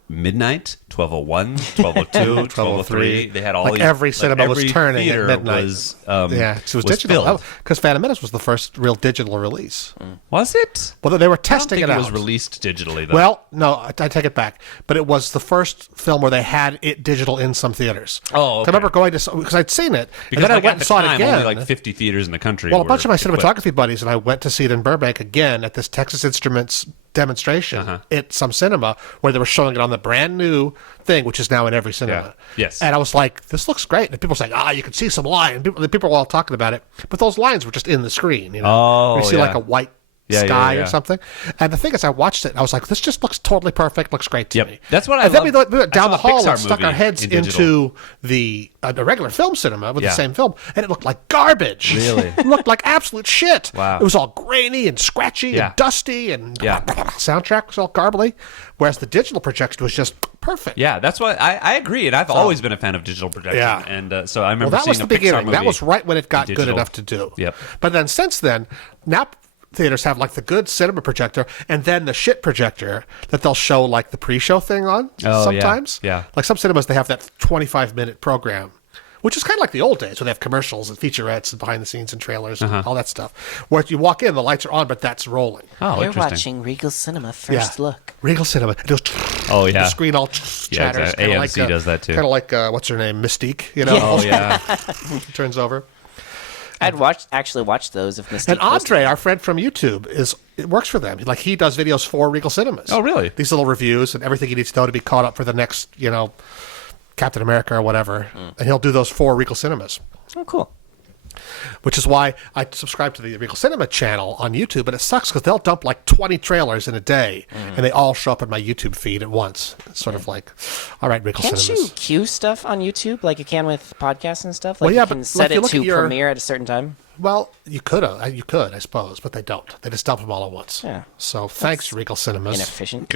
midnight, 12:01, 12:02, 12:03. They had all like these, every cinema was turning at midnight. Was, it was digital. Because Phantom Menace was the first real digital release. Was it? Well, they were testing it out. It was released digitally, though. Well, no, I take it back. But it was the first film where they had it digital in some theaters. Oh, okay. I remember going to because I'd seen it, because and then I went and saw it again. Only like 50 theaters in the country. Well, a bunch of my cinematography buddies and I went to see it in Burbank again at this Texas Instruments demonstration at some cinema where they were showing it on the brand new thing, which is now in every cinema. Yeah. Yes. And I was like, this looks great. And people were saying, you can see some lines. People were all talking about it. But those lines were just in the screen. You know? You see like a white sky or something. And the thing is, I watched it and I was like, this just looks totally perfect. Looks great to me. That's what I love. And then we went down the hall Pixar and stuck our heads into the regular film cinema with the same film. And it looked like garbage. Really? It looked like absolute shit. Wow. It was all grainy and scratchy and dusty and soundtrack was all garbly. Whereas the digital projection was just perfect. Yeah, that's why I agree. And I've always been a fan of digital projection. Yeah. And so I remember that was the beginning. That was right when it got digital. Good enough to do. Yep. But then since then, now theaters have like the good cinema projector and then the shit projector that they'll show like the pre-show thing on sometimes. Yeah. Like some cinemas, they have that 25-minute program, which is kind of like the old days where they have commercials and featurettes and behind the scenes and trailers and all that stuff. Where you walk in, the lights are on, but that's rolling. Oh, you're watching Regal Cinema First Look. Regal Cinema. It goes, the screen all chatters. Exactly. AMC does that too. Kind of like, what's her name? Mystique, you know? Oh, yeah. Turns over. I'd actually watched those of Mystique. And Andre, our friend from YouTube, it works for them. Like he does videos for Regal Cinemas. Oh, really? These little reviews and everything he needs to know to be caught up for the next, Captain America or whatever. And he'll do those for Regal Cinemas. Oh, cool. Which is why I subscribe to the Regal Cinema channel on YouTube, but it sucks because they'll dump like 20 trailers in a day, and they all show up in my YouTube feed at once. It's sort of like, all right, Regal Cinemas. Can't you queue stuff on YouTube like you can with podcasts and stuff? Like you can set it to premiere at a certain time? Well, you could, I suppose, but they don't. They just dump them all at once. Yeah. So thanks, Regal Cinemas. Inefficient.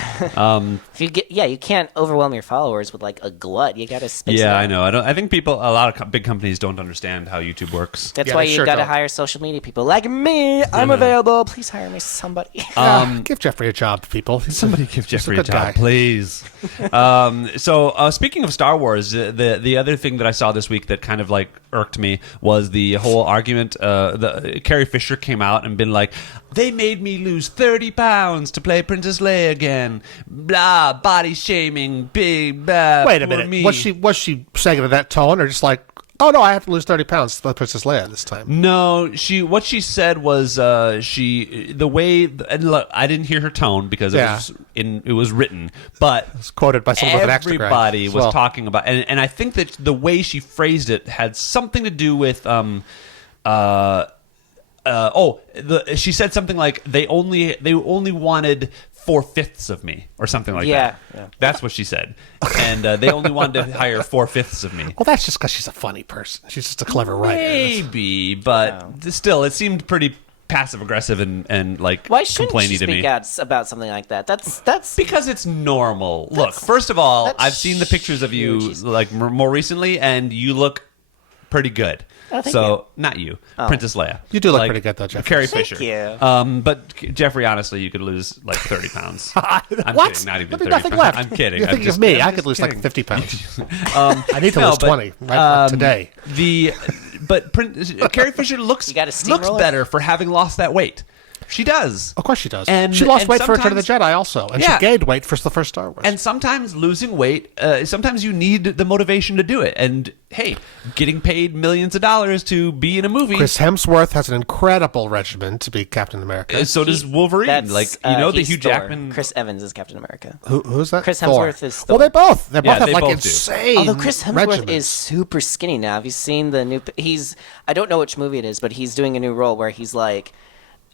If you can't overwhelm your followers with like a glut. You got to space. Yeah, I know. I think a lot of big companies don't understand how YouTube works. That's why you got to hire social media people like me. I'm available. Please hire me, somebody. Give Jeffrey a job, people. Somebody give Jeffrey a job, please. So speaking of Star Wars, the other thing that I saw this week that kind of like irked me was the whole argument. Carrie Fisher came out and been like, they made me lose 30 pounds to play Princess Leia again. Blah, body shaming, big, blah. Wait a minute. Me. Was she saying it in that tone, or just like, oh no, I have to lose 30 pounds to play Princess Leia this time? No, what she said was the way, and look, I didn't hear her tone because it was written, but it was quoted by someone with an extra everybody was talking about, and I think that the way she phrased it had something to do with she said something like they only wanted 4/5 of me or something like that. Yeah, that's what she said, and they only wanted to hire 4/5 of me. Well, that's just because she's a funny person. She's just a clever writer. Maybe, but still, it seemed pretty passive aggressive and like why shouldn't complaining you to me. Speak out about something like that? That's because it's normal. Look, first of all, I've seen the pictures of you like more recently, and you look pretty good. Oh, thank you. Not you, Princess Leia. You do look pretty good, though, Jeffrey. Carrie Fisher. Thank you. But Jeffrey, honestly, you could lose like 30 pounds. I'm kidding, not even 30 nothing pounds. left. I'm kidding. You're thinking of me. I could lose like 50 pounds. I need to lose 20 today. But Carrie Fisher looks better for having lost that weight. She does. Of course she does. And she lost weight for Return of the Jedi also. And she gained weight for the first Star Wars. And sometimes losing weight, sometimes you need the motivation to do it. And hey, getting paid millions of dollars to be in a movie. Chris Hemsworth has an incredible regimen to be Captain America. So does Wolverine. The Hugh Jackman. Chris Evans is Captain America. Who's that? Chris Hemsworth is Thor. Well, they both have like insane Although Chris Hemsworth regimens. is super skinny now. Have you seen the new... I don't know which movie it is, but he's doing a new role where he's like...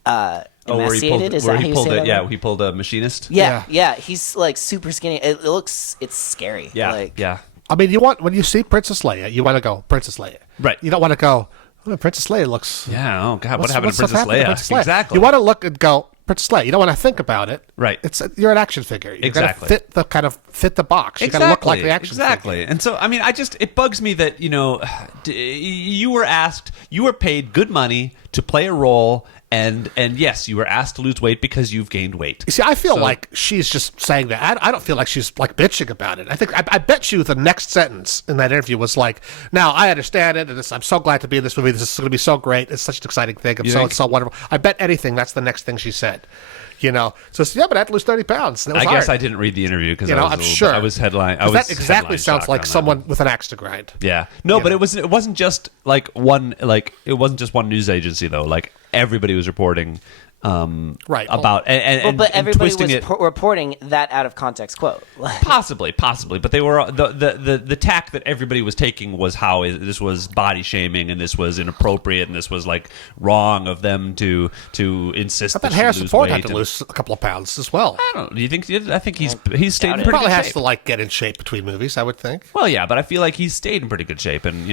emaciated. Is that how you say that? Yeah, he pulled a machinist. Yeah. He's like super skinny. It's scary. Yeah, yeah. I mean, when you see Princess Leia, you want to go Princess Leia. Right. You don't want to go, Princess Leia looks... Yeah, oh, God, what happened to Princess Leia? Exactly. You want to look and go, Princess Leia. You don't want to think about it. Right. You're an action figure. You exactly. Got to fit the box. You got to look like the action figure. Exactly. And so, I mean, it bugs me that, you were paid good money to play a role. And yes, you were asked to lose weight because you've gained weight. You see, I feel like she's just saying that. I don't feel like she's like bitching about it. I bet you the next sentence in that interview was like, "Now I understand it, and I'm so glad to be in this movie. This is going to be so great. It's such an exciting thing. It's so wonderful." I bet anything that's the next thing she said. So yeah, but I had to lose 30 pounds. I guess I didn't read the interview because I'm sure I was headline. That exactly sounds like someone with an axe to grind. Yeah, no, but it wasn't just like one. Like it wasn't just one news agency though. Like everybody was reporting. Right. About but everybody was it, reporting that out of context quote. possibly, but they were the tack that everybody was taking was how this was body shaming and this was inappropriate and this was like wrong of them to insist. I bet Harrison Ford had to lose a couple of pounds as well. I don't know. Do you think? I think he's stayed in pretty probably good has shape. to like get in shape between movies. I would think. Well, yeah, but I feel like he's stayed in pretty good shape, and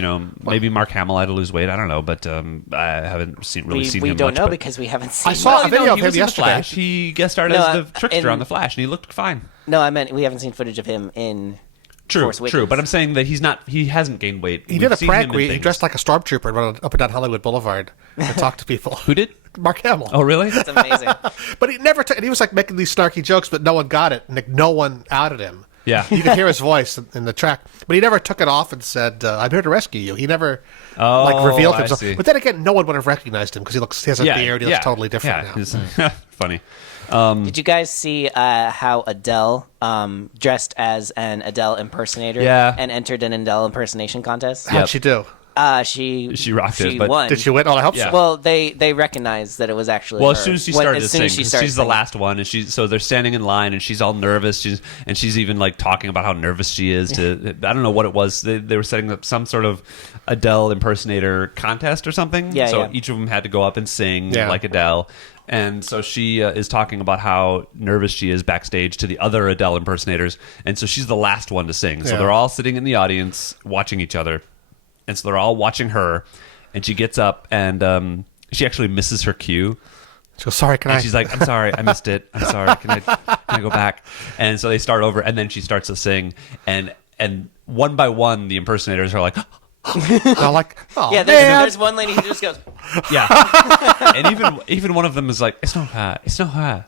maybe Mark Hamill had to lose weight. I don't know, but I haven't seen him. We don't know because we haven't seen. I saw a video of him yesterday. Flash. He guest starred as the trickster on The Flash, and he looked fine. No, I meant we haven't seen footage of him in Force Awakens. True, but I'm saying that he hasn't gained weight. He did a prank where he dressed like a stormtrooper and went up and down Hollywood Boulevard to talk to people. Who did? Mark Hamill. Oh, really? That's amazing. But he never and he was like making these snarky jokes, but no one got it, and no one outed him. Yeah. You could hear his voice in the track. But he never took it off and said, I'm here to rescue you. He never revealed himself. See. But then again, no one would have recognized him because he has a beard. He looks totally different now. Funny. Did you guys see how Adele dressed as an Adele impersonator and entered an Adele impersonation contest? How'd she do? She rocked it, but won. Did she win? Oh, I hope so. Well, they recognized that it was actually her. As soon as she started to sing, she's the last one, and so they're standing in line, and she's all nervous. She's even like talking about how nervous she is. I don't know what it was. They were setting up some sort of Adele impersonator contest or something. So each of them had to go up and sing like Adele. And so she is talking about how nervous she is backstage to the other Adele impersonators, and so she's the last one to sing. So they're all sitting in the audience watching each other. And so they're all watching her, and she gets up, and she actually misses her cue. She goes, sorry, can I? She's like, I'm sorry, I missed it. I'm sorry, can I go back? And so they start over, and then she starts to sing, and one by one, the impersonators are like, there's one lady who just goes, and even one of them is like, it's not her, it's not her.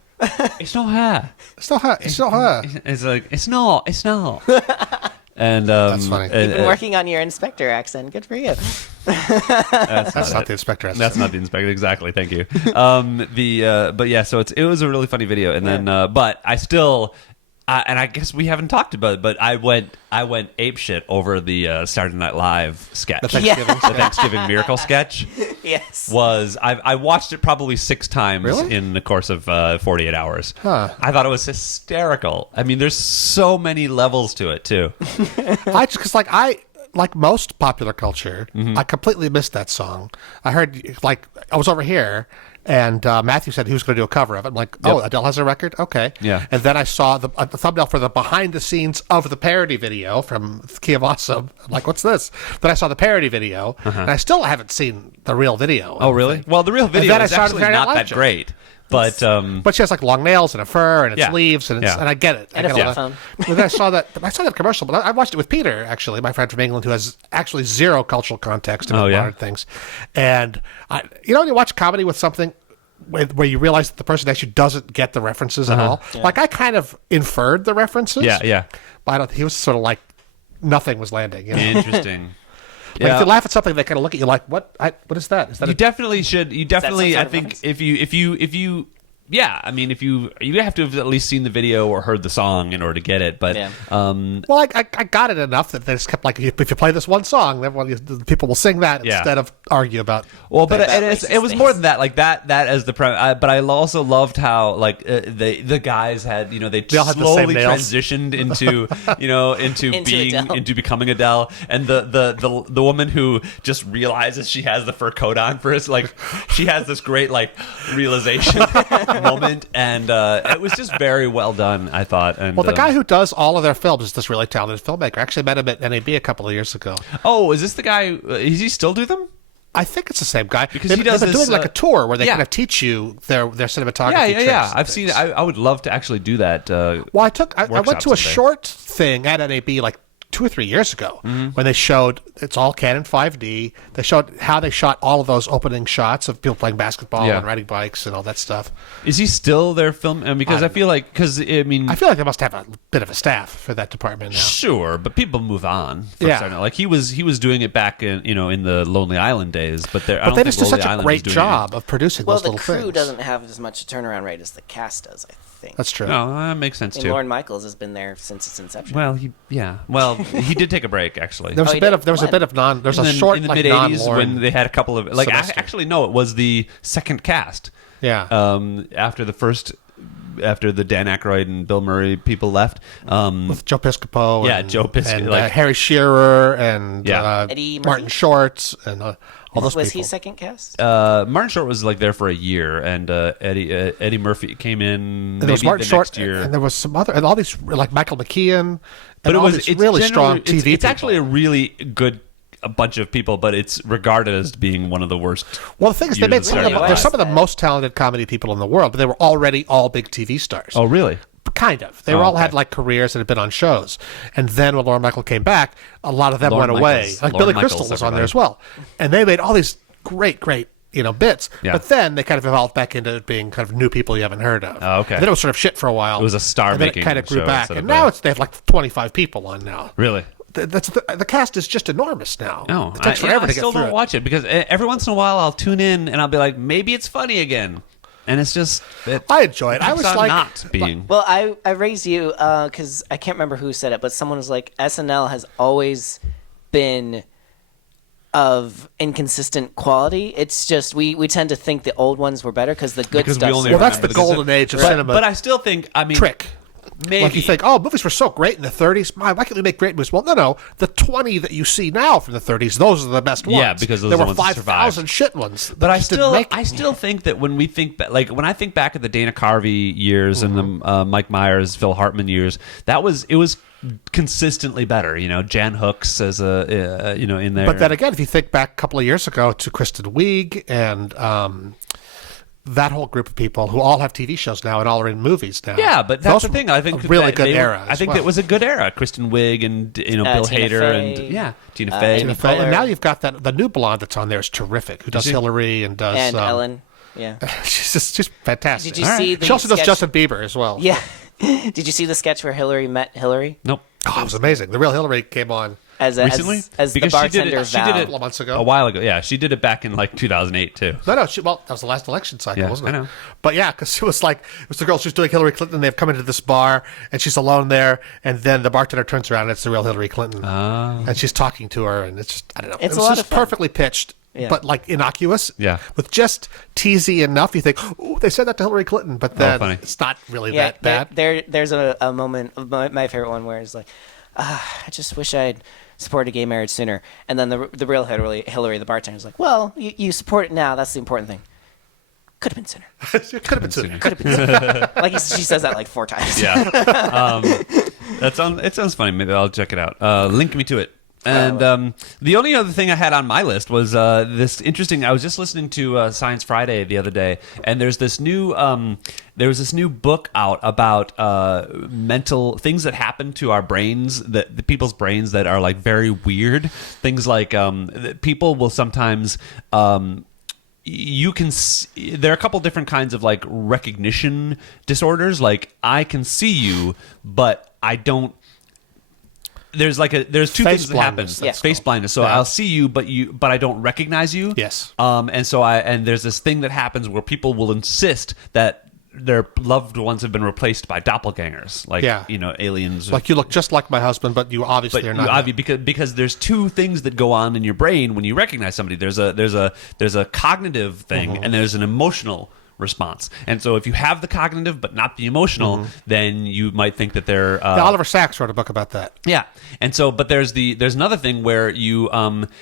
It's not her. It's not her. It's not her. It's like, it's not. And that's funny. You've been working on your inspector accent. Good for you. That's not the inspector accent. That's not the inspector. Exactly. Thank you. But yeah, so it was a really funny video, and then but I still. And I guess we haven't talked about it, but I went apeshit over the Saturday Night Live sketch, the Thanksgiving Miracle sketch. Yes, I watched it probably 6 times in the course of 48 hours. I thought it was hysterical. I mean, there's so many levels to it too. Because like most popular culture, I completely missed that song. I heard I was over here. And Matthew said he was going to do a cover of it. I'm like, Adele has a record? Okay. Yeah. And then I saw the thumbnail for the behind the scenes of the parody video from Key of Awesome. I'm like, what's this? Then I saw the parody video, and I still haven't seen the real video. Oh, really? Well, the real video is actually not that great. But she has like long nails and a fur and it's leaves and I get it. And a flip phone. But then I saw that commercial, but I watched it with Peter, actually, my friend from England, who has actually zero cultural context about modern things. And when you watch comedy with something where you realize that the person actually doesn't get the references at all. Yeah. Like I kind of inferred the references. Yeah. But he was sort of like nothing was landing. Interesting. If you laugh at something, they kind of look at you like, "What? What is that? Is that?" You definitely should. You definitely, I think, if you yeah, I mean, if you have to have at least seen the video or heard the song in order to get it. But well, I got it enough that they just kept like, if you play this one song, the people will sing that instead of argue about. Well, but it was more than that. Like that as the premise. But I also loved how like the guys had they slowly transitioned into into becoming Adele, and the woman who just realizes she has the fur coat on for us, like she has this great like realization moment, and it was just very well done, I thought. And well, the guy who does all of their films is this really talented filmmaker. I actually met him at NAB a couple of years ago. Oh, is this the guy? Does he still do them? I think it's the same guy because he does they've been doing like a tour where they kind of teach you their cinematography. Yeah. I've seen it. I would love to actually do that. Well, I went to a short thing at NAB like 2 or 3 years ago when they showed it's all Canon 5D. They showed how they shot all of those opening shots of people playing basketball and riding bikes and all that stuff. Is he still their film? Because I feel like I feel like they must have a bit of a staff for that department now. Sure, but people move on. Like he was doing it back in in the Lonely Island days, but they just do such a great job of producing those little things. Well, the crew doesn't have as much a turnaround rate as the cast does, I think. That's true. No, that makes sense too. Lorne Michaels has been there since its inception. Well, he did take a break actually. There was a bit of non. There's a short in the like mid '80s non-Lorne when they had a couple of like actually no, it was the second cast. Yeah. After the Dan Aykroyd and Bill Murray people left, with Joe Piscopo. Joe Piscopo, and like Harry Shearer and Eddie Murphy? Martin Short and all those people. Was he second cast? Martin Short was like there for a year, and Eddie Murphy came in. And there was Martin Short, next year. and there was some other, and all these like Michael McKean. But it's really strong TV. It's actually a really good bunch of people, but it's regarded as being one of the worst. Well, the thing is, they're some of the most talented comedy people in the world, but they were already all big TV stars. Oh, really? Kind of. They all had like careers and had been on shows. And then when Lorne Michael came back, a lot of them went away. Like Billy Crystal was on there as well. And they made all these great bits. Yeah. But then they kind of evolved back into being kind of new people you haven't heard of. Oh, okay. And then it was sort of shit for a while. It was a star-making show. And then it kind of grew back. And now they have like 25 people on now. Really? The cast is just enormous now. No, it takes forever to get through. I still don't watch it because every once in a while I'll tune in and I'll be like, maybe it's funny again. And it's just... I enjoy it. I was like... not being... Well, I raised you because I can't remember who said it, but someone was like, SNL has always been of inconsistent quality. It's just we tend to think the old ones were better because the good stuff... Well, that's the golden age of cinema. But I still think... Trick. Maybe. Like you think, movies were so great in the 30s. Why can't we make great movies? Well, no. The 20 that you see now from the 30s, those are the best ones. Yeah, because those there are were the ones 5,000 shit ones. But I still think that when we think like when I think back at the Dana Carvey years and the Mike Myers, Phil Hartman years, it was consistently better. Jan Hooks as in there. But then again, if you think back a couple of years ago to Kristen Wiig and that whole group of people who all have TV shows now and all are in movies now. Yeah, but that's the thing. I think really good era. I think it was a good era. Kristen Wiig and Bill Hader and Tina Fey. And now you've got the new blonde that's on there is terrific. Who does Hillary and does Ellen. Yeah, she's fantastic. Did you see? She also does Justin Bieber as well. Yeah. Did you see the sketch where Hillary met Hillary? Nope. Oh, it was amazing. The real Hillary came on. Recently? As the bartender she did it a couple of months ago. A while ago. Yeah, she did it back in like 2008 too. No, that was the last election cycle, wasn't it? I know. But yeah, because it was the girl, she was doing Hillary Clinton, and they've come into this bar, and she's alone there, and then the bartender turns around, and it's the real Hillary Clinton. And she's talking to her, and it's just, I don't know. It's it was just perfectly pitched, but like innocuous. Yeah. With just teasy enough, you think, oh, they said that to Hillary Clinton, but then it's not really that bad. There's a moment, my favorite one, where it's like, I just wish I'd supported gay marriage sooner. And then the real Hillary, the bartender, is like, well, you support it now. That's the important thing. Could have been sooner. Could have been sooner. Could have been sooner. Like she says that like 4 times. Yeah. It sounds funny. Maybe I'll check it out. Link me to it. And the only other thing I had on my list was this interesting. I was just listening to Science Friday the other day, and there's this new book out about mental things that happen to our brains, the people's brains that are like very weird. Things like people will sometimes. You can there are a couple different kinds of like recognition disorders. Like I can see you, but I don't. There's two things that happen. Face blindness. So I'll see you, but I don't recognize you. Yes. And there's this thing that happens where people will insist that their loved ones have been replaced by doppelgangers, like aliens. Like you look just like my husband, but you obviously are not. Because there's two things that go on in your brain when you recognize somebody. There's a cognitive thing, and there's an emotional response. And so if you have the cognitive but not the emotional, then you might think that they're Oliver Sacks wrote a book about that. Yeah. And so but there's another thing where you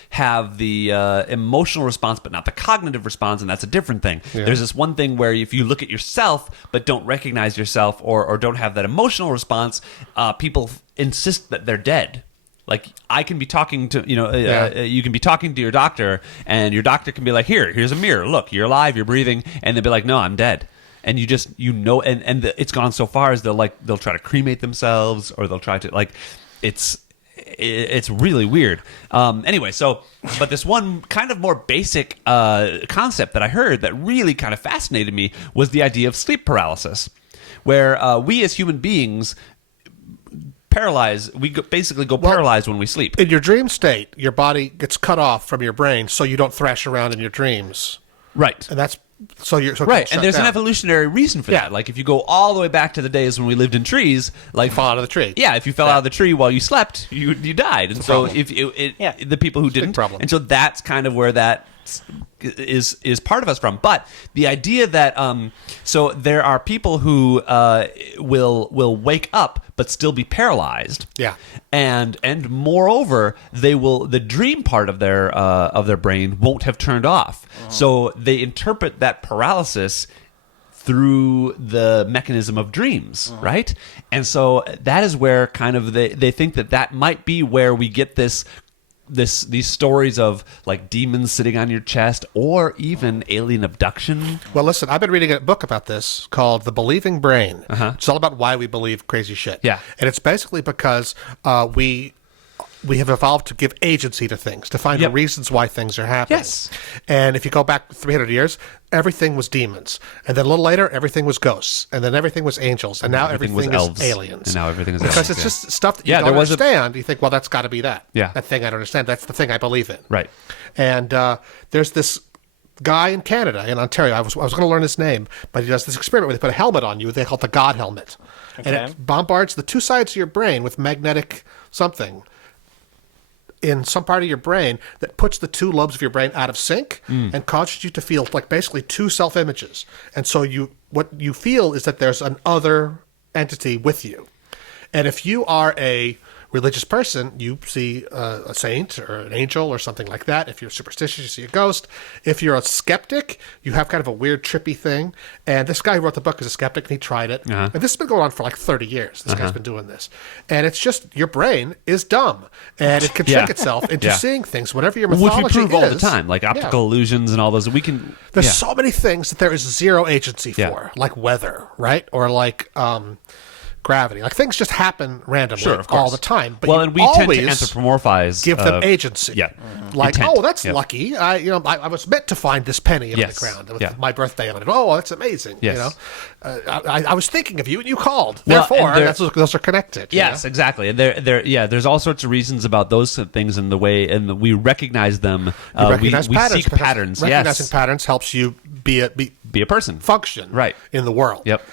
have the emotional response but not the cognitive response, and that's a different thing. There's this one thing where if you look at yourself but don't recognize yourself or don't have that emotional response, people insist that they're dead. Like I can be talking to, you can be talking to your doctor, and your doctor can be like, here's a mirror. Look, you're alive, you're breathing. And they'll be like, no, I'm dead. And you just, and it's gone so far as they'll try to cremate themselves, or they'll try to it's really weird. Anyway, but this one kind of more basic concept that I heard that really kind of fascinated me was the idea of sleep paralysis, where we as human beings paralyzed. We basically go paralyzed when we sleep. In your dream state, your body gets cut off from your brain, so you don't thrash around in your dreams. Right, and that's right. And there's an evolutionary reason for that. Like if you go all the way back to the days when we lived in trees, like fall out of the tree. Yeah, if you fell out of the tree while you slept, you died. And so if the people who didn't, and so that's kind of where that is part of us from. But the idea that so there are people who will wake up but still be paralyzed. Yeah. And moreover, the dream part of their brain won't have turned off. So they interpret that paralysis through the mechanism of dreams, right? And so that is where kind of they think that might be where we get these stories of like demons sitting on your chest, or even alien abduction. Well, listen, I've been reading a book about this called The Believing Brain. It's all about why we believe crazy shit. Yeah. And it's basically because we have evolved to give agency to things, to find the reasons why things are happening. Yes. And if you go back 300 years, everything was demons. And then a little later, everything was ghosts. And then everything was angels. And now everything is elves. Aliens. And now everything is because aliens. Because it's just stuff that you don't understand. You think, well, that's got to be that. Yeah. That thing I don't understand. That's the thing I believe in. Right. And there's this guy in Canada, in Ontario. I was going to learn his name, but he does this experiment where they put a helmet on you. They call it the God helmet. Okay. And it bombards the two sides of your brain with magnetic something in some part of your brain that puts the two lobes of your brain out of sync and causes you to feel like basically two self-images. And so what you feel is that there's an other entity with you. And if you are a religious person, you see a saint or an angel or something like that. If you're superstitious, you see a ghost. If you're a skeptic, you have kind of a weird, trippy thing. And this guy who wrote the book is a skeptic, and he tried it. And this has been going on for like 30 years. This guy's been doing this. And it's just your brain is dumb. And it can trick itself into seeing things, whatever your mythology which we prove is. all the time, like optical illusions and all those. There's so many things that there is zero agency for, like weather, right? Or like gravity. Like things just happen randomly all the time. But and we tend to anthropomorphize. Give them agency. Yeah. Like, that's lucky. I was meant to find this penny on the ground with my birthday on it. Oh, that's amazing. Yes. I was thinking of you and you called. Therefore, those are connected. Yes, exactly. And there's all sorts of reasons about those things and the way, and we recognize them. We seek patterns. Recognizing patterns helps you be a person. Function in the world. Yep.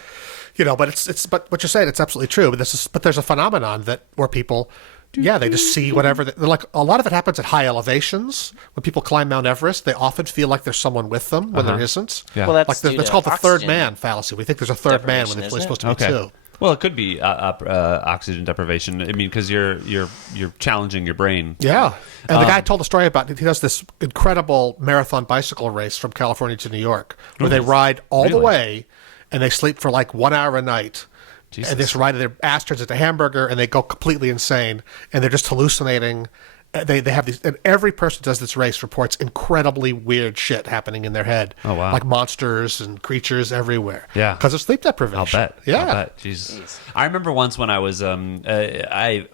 But what you're saying, it's absolutely true. But there's a phenomenon where people, they just see whatever. They're like, a lot of it happens at high elevations. When people climb Mount Everest, they often feel like there's someone with them when there isn't. Yeah. Well, that's called the third man fallacy. We think there's a third man when there's supposed to be two. Well, it could be oxygen deprivation. I mean, because you're challenging your brain. Yeah. And the guy told a story about, he does this incredible marathon bicycle race from California to New York, where they ride all the way, and they sleep for like 1 hour a night. Jesus. And this ride, their ass turns into hamburger, and they go completely insane, and they're just hallucinating. They have these, and every person who does this race reports incredibly weird shit happening in their head. Oh, wow. Like monsters and creatures everywhere. Yeah. Because of sleep deprivation. I'll bet. Yeah. I'll bet. Jesus. I remember once when I was, I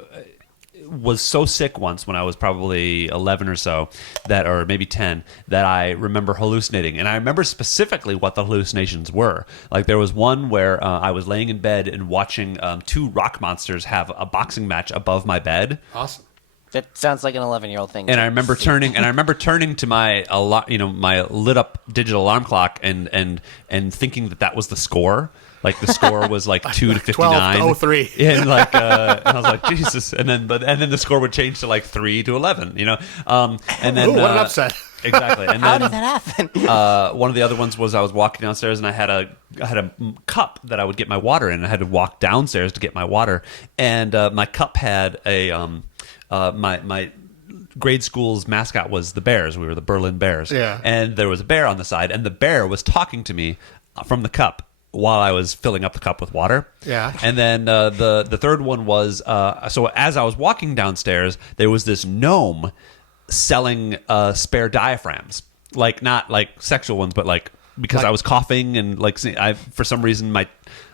was so sick once when I was probably 11 or so, or maybe 10, that I remember hallucinating. And I remember specifically what the hallucinations were. Like there was one where I was laying in bed and watching two rock monsters have a boxing match above my bed. Awesome. That sounds like an 11-year-old thing. And I remember turning to my my lit up digital alarm clock and thinking that was the score. Like the score was like 2 to 59. 12-03. And like and I was like, Jesus. And then the score would change to like 3 to 11, And then Ooh, what an upset. Exactly. And How then, did that happen? one of the other ones was I was walking downstairs and I had a cup that I would get my water in. I had to walk downstairs to get my water, and my cup had a my grade school's mascot was the Bears. We were the Berlin Bears. Yeah. And there was a bear on the side, and the bear was talking to me from the cup while I was filling up the cup with water. Yeah. And then the third one was so as I was walking downstairs, there was this gnome selling spare diaphragms, like not like sexual ones, but like because I was coughing and like for some reason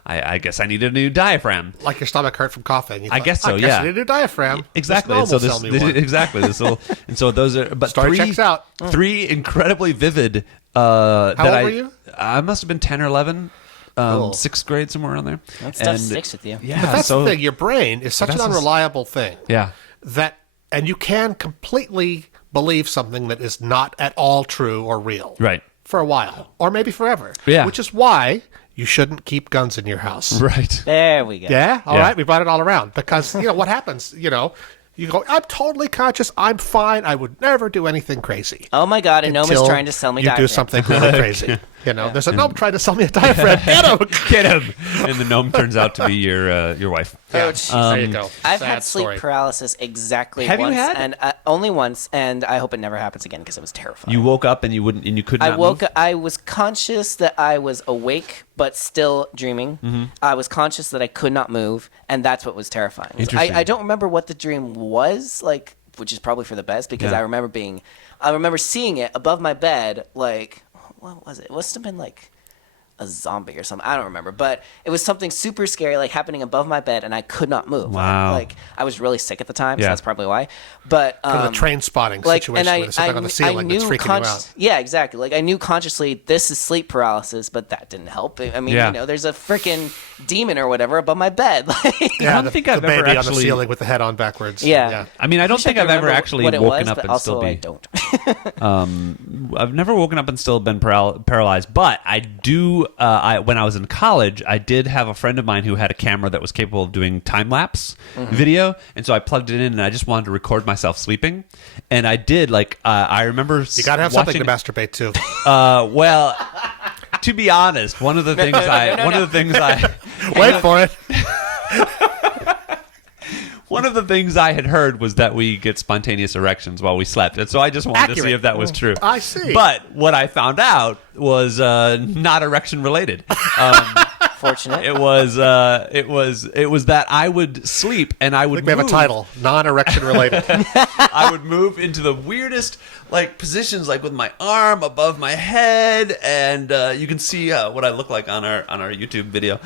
I guess I needed a new diaphragm. Like your stomach hurt from coughing. I guess so. I yeah. I need a new diaphragm. Exactly. This And so gnome will sell me one. exactly. And so those are. But Story checks out. 3 incredibly vivid. How old were you? I must have been 10 or 11. Cool. 6th grade, somewhere around there. That stuff sticks with you. Yeah. But that's so, the thing. Your brain is such an unreliable thing. Yeah. And you can completely believe something that is not at all true or real. Right. For a while. Or maybe forever. Yeah. Which is why you shouldn't keep guns in your house. Right. There we go. Yeah? All Yeah. right. We brought it all around. Because, what happens, you go, I'm totally conscious. I'm fine. I would never do anything crazy. Oh my God, a gnome is Until trying to sell me you diaphragm. do something really crazy. There's a gnome trying to sell me a diaphragm. Get him! Get him. And the gnome turns out to be your wife. Yeah. Oh, There you go. I've Sad had sleep story. paralysis exactly Have you once, had? and only once, and I hope it never happens again because it was terrifying. You woke up and you could not I woke move? up. I was conscious that I was awake but still dreaming. Mm-hmm. I was conscious that I could not move, and that's what was terrifying. Interesting. I don't remember what the dream was like, which is probably for the best because Yeah. I remember seeing it above my bed. Like, what was it? It must have been like a zombie or something. I don't remember, but it was something super scary, like happening above my bed, and I could not move. Wow. Like I was really sick at the time, so Yeah. that's probably why. But Kind of the train spotting situation and where there's something on the ceiling that's freaking you out. Yeah, exactly. Like I knew consciously this is sleep paralysis, but that didn't help. I mean, Yeah. there's a freaking demon or whatever above my bed. Like, Yeah, I don't think I've the ever baby on the actually- celeling with the head on backwards. Yeah. I mean, I don't wish think could I've ever remember actually what it woken was, up but and still also I be. don't. I've never woken up and still been paralyzed, but I do. When I was in college, I did have a friend of mine who had a camera that was capable of doing time lapse video, and so I plugged it in, and I just wanted to record myself sleeping, and I did. Like I remember You got to have something to masturbate to. Well, to be honest, one of the things Wait for it. One of the things I had heard was that we get spontaneous erections while we slept, and so I just wanted to see Accurate. if that was true. I see. But what I found out was not erection related. Fortunate. It was that I would sleep and I would We have a title, non-erection related. I would move into the weirdest like positions, like with my arm above my head, and you can see what I look like on our YouTube video.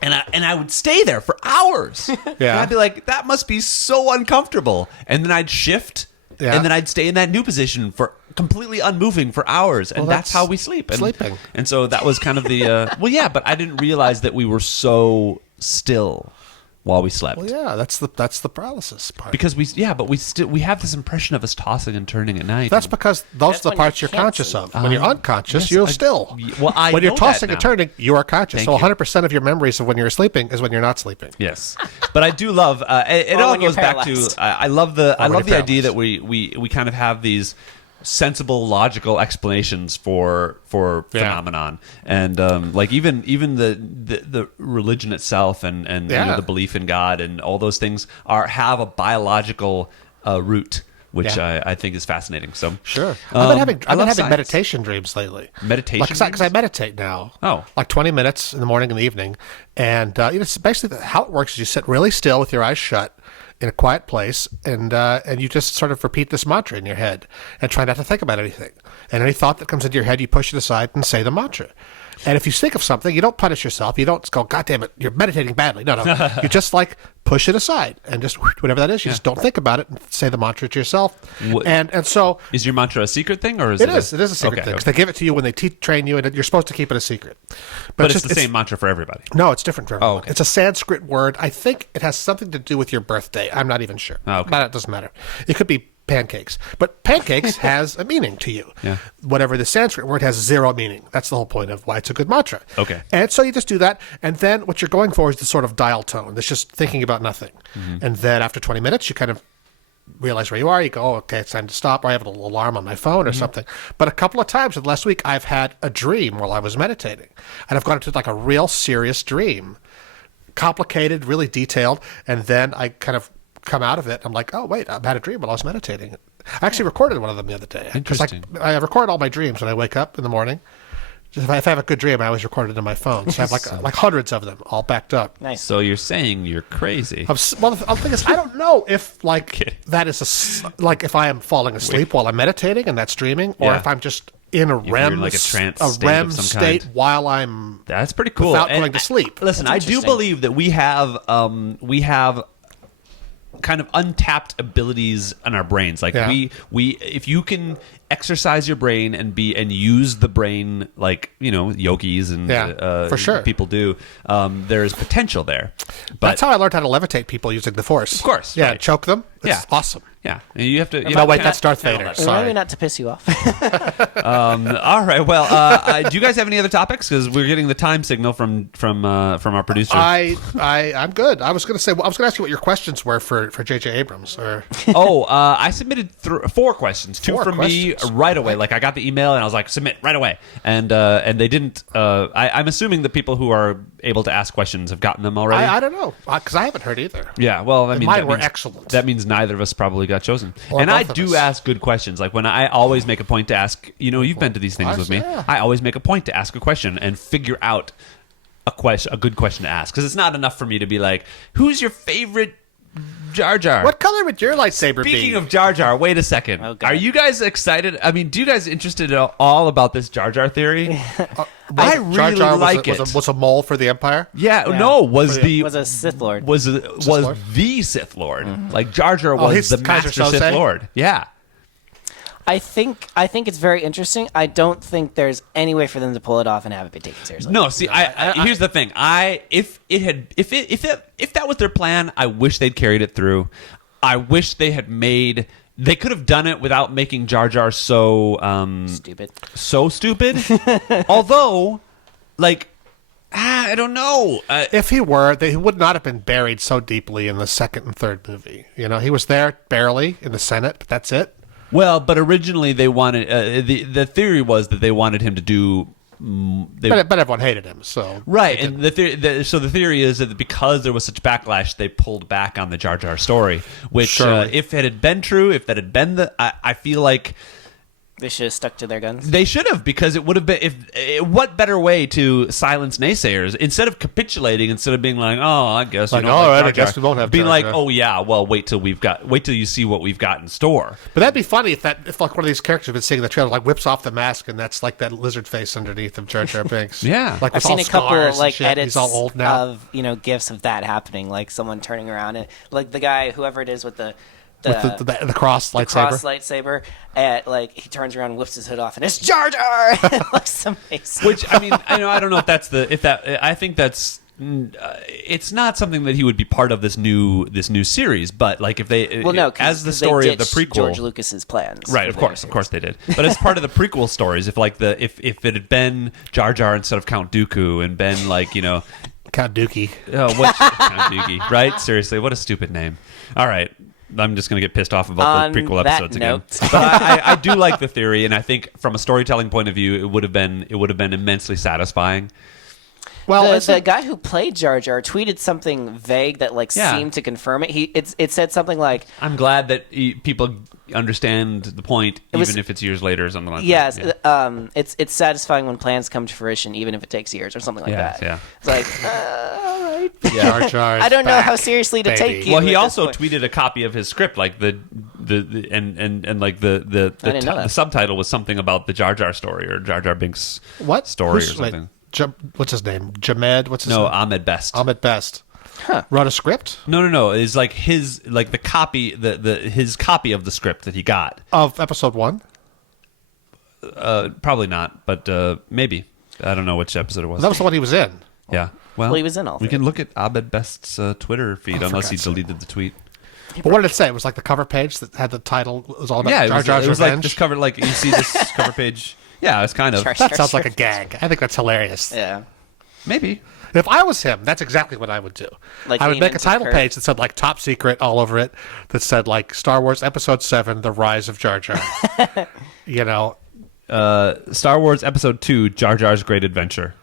And I would stay there for hours. Yeah. And I'd be like, that must be so uncomfortable. And then I'd shift, Yeah. and then I'd stay in that new position for completely unmoving for hours, and Well, that's how we sleep. And, sleeping. And so that was kind of the well, yeah. But I didn't realize that we were so still while we slept. Well, yeah, that's the paralysis part. Because we have this impression of us tossing and turning at night. That's because those That's are the when parts you you're can't conscious sleep. of. When you're unconscious, yes, you're I- still. well, I when you're know tossing that and now. turning, you are conscious. Thank So you. 100% of your memories of when you're sleeping is when you're not sleeping. Yes, but I do love it. Or All when you're goes back to paralyzed. I love the when you're idea that paralyzed. we kind of have these sensible, logical explanations for phenomenon, and like even the religion itself, and Yeah. the belief in God, and all those things have a biological root, which Yeah. I think is fascinating. So Sure. I I've been love having science. meditation dreams lately. Meditation Because I dreams? meditate now. Oh. Like 20 minutes in the morning and the evening. And it's basically how it works is you sit really still with your eyes shut in a quiet place, and you just sort of repeat this mantra in your head and try not to think about anything. And any thought that comes into your head, you push it aside and say the mantra. And if you think of something, you don't punish yourself. You don't go, God damn it, you're meditating badly. No. You just like push it aside and just whatever that is. You just don't think about it and say the mantra to yourself. And so is your mantra a secret thing or is it is a secret thing because they give it to you when they train you, and you're supposed to keep it a secret. But it's the same mantra for everybody. No, it's different for everyone. Okay. It's a Sanskrit word. I think it has something to do with your birthday. I'm not even sure. Okay. But it doesn't matter. It could be pancakes. But pancakes has a meaning to you. Yeah. Whatever the Sanskrit word has zero meaning. That's the whole point of why it's a good mantra. Okay. And so you just do that, and then what you're going for is the sort of dial tone. That's just thinking about nothing. Mm-hmm. And then after 20 minutes, you kind of realize where you are. You go, oh, okay, it's time to stop, or I have a little alarm on my phone or something. But a couple of times in the last week, I've had a dream while I was meditating. And I've gone into like a real serious dream. Complicated, really detailed, and then I kind of come out of it. I'm like, oh wait, I've had a dream while I was meditating. I actually recorded one of them the other day. Interesting. I record all my dreams when I wake up in the morning. Just if I have a good dream, I always record it in my phone. So I have like hundreds of them all backed up. Nice. So you're saying you're crazy? Well, the thing is, I don't know if like that is like if I am falling asleep while I'm meditating and that's dreaming, or if I'm just in a REM, like a trance REM of some state kind. while I'm That's pretty cool. without going to sleep. Listen, I do believe that we have kind of untapped abilities in our brains. Like we if you can exercise your brain and use the brain like yogis and for sure. people do, there's potential there. But that's how I learned how to levitate people using the Force. Of course, yeah, right. Choke them. It's awesome. Yeah, and you have to. No, wait, that's Darth Vader. Remind me not to piss you off. All right. Well, do you guys have any other topics? Because we're getting the time signal from our producer. I'm good. I was going to ask you what your questions were for J.J. Abrams. Or I submitted 4 questions. 2 from me right away. Like I got the email and I was like, submit right away. And they didn't. I'm assuming the people who are able to ask questions have gotten them already. I don't know because I haven't heard either. Yeah. Well, I mean, mine were excellent. That means neither of us probably got chosen. Or and I both of do us. ask good questions. Like when I always make a point to ask. You've been to these things with me. Yeah. I always make a point to ask a question and figure out a good question to ask, because it's not enough for me to be like, who's your favorite Jar Jar? What color would your lightsaber be? Speaking of Jar Jar, wait a second. Oh, God. Are you guys excited? I mean, do you guys interested at all about this Jar Jar theory? I really Jar Jar like it. Was a mole for the Empire? Yeah, no, was a Sith Lord. Was Lord? the Sith Lord. Like Jar Jar was he's the Kaiser master Sose? Sith Lord. Yeah. I think it's very interesting. I don't think there's any way for them to pull it off and have it be taken seriously. No, see, here's the thing. If that was their plan, I wish they'd carried it through. I wish they had made. They could have done it without making Jar Jar so Stupid. So stupid. Although, like, I don't know. If he were, he would not have been buried so deeply in the second and third movie. He was there barely in the Senate, but that's it. Well, but originally they wanted the theory was that they wanted him to do. But everyone hated him, so right. And the theory is that because there was such backlash, they pulled back on the Jar Jar story. Which, if it had been true, if that had been I feel like they should have stuck to their guns. They should have, because it would have been. What better way to silence naysayers instead of capitulating? Instead of being like, "Oh, I guess like, you don't like all right, Jar I guess Jar," we won't have being Jar like, Jar. "Oh yeah, well wait till you see what we've got in store." But that'd be funny if like one of these characters had been seeing the trailer, like whips off the mask, and that's like that lizard face underneath of Jar Jar Binks. Yeah. like I've with seen all a couple scars and like shit. edits He's all old now. of gifs of that happening, like someone turning around and like the guy, whoever it is with the the cross lightsaber. cross lightsaber, and like he turns around and whips his hood off, and it's Jar Jar. It looks amazing. Which I mean, I don't know if I think that's. It's not something that he would be part of this new series, but like if they as the story of the prequel, George Lucas's plans, right? Of course they did. But as part of the prequel stories, if it had been Jar Jar instead of Count Dooku and been like Count Dookie. Count Dookie, right? Seriously, what a stupid name. All right. I'm just going to get pissed off about the prequel episodes again. But I do like the theory, and I think from a storytelling point of view, it would have been immensely satisfying. Well, the guy who played Jar Jar tweeted something vague that seemed to confirm it. It said something like, "I'm glad that people understand the point, even if it's years later,or something like yes, that." Yes, it's satisfying when plans come to fruition, even if it takes years, or something like that. Yeah, it's like, all right. Jar Jar. I don't know how seriously to take you. Well, he also tweeted a copy of his script, like the subtitle was something about the Jar Jar story or Jar Jar Binks story or something. what's his name? Jamed? What's his name? No, Ahmed Best. Ahmed Best. Wrote a script? No. It's like the copy, his copy of the script that he got. Of episode 1? Probably not, but maybe. I don't know which episode it was. That was the one he was in. Yeah. Well, he was in all We three. can look at Ahmed Best's Twitter feed, unless he deleted the tweet. But what did it say? It was like the cover page that had the title. It was all about Jar Jar's it was like revenge. just covered, like, you see this cover page. Yeah, it's kind of. That sounds like a gag. I think that's hilarious. Yeah. Maybe. If I was him, that's exactly what I would do. Like I would lean make a into title the page that said like top secret all over it, that said like Star Wars Episode 7, The Rise of Jar Jar. You know. Star Wars Episode 2, Jar Jar's Great Adventure.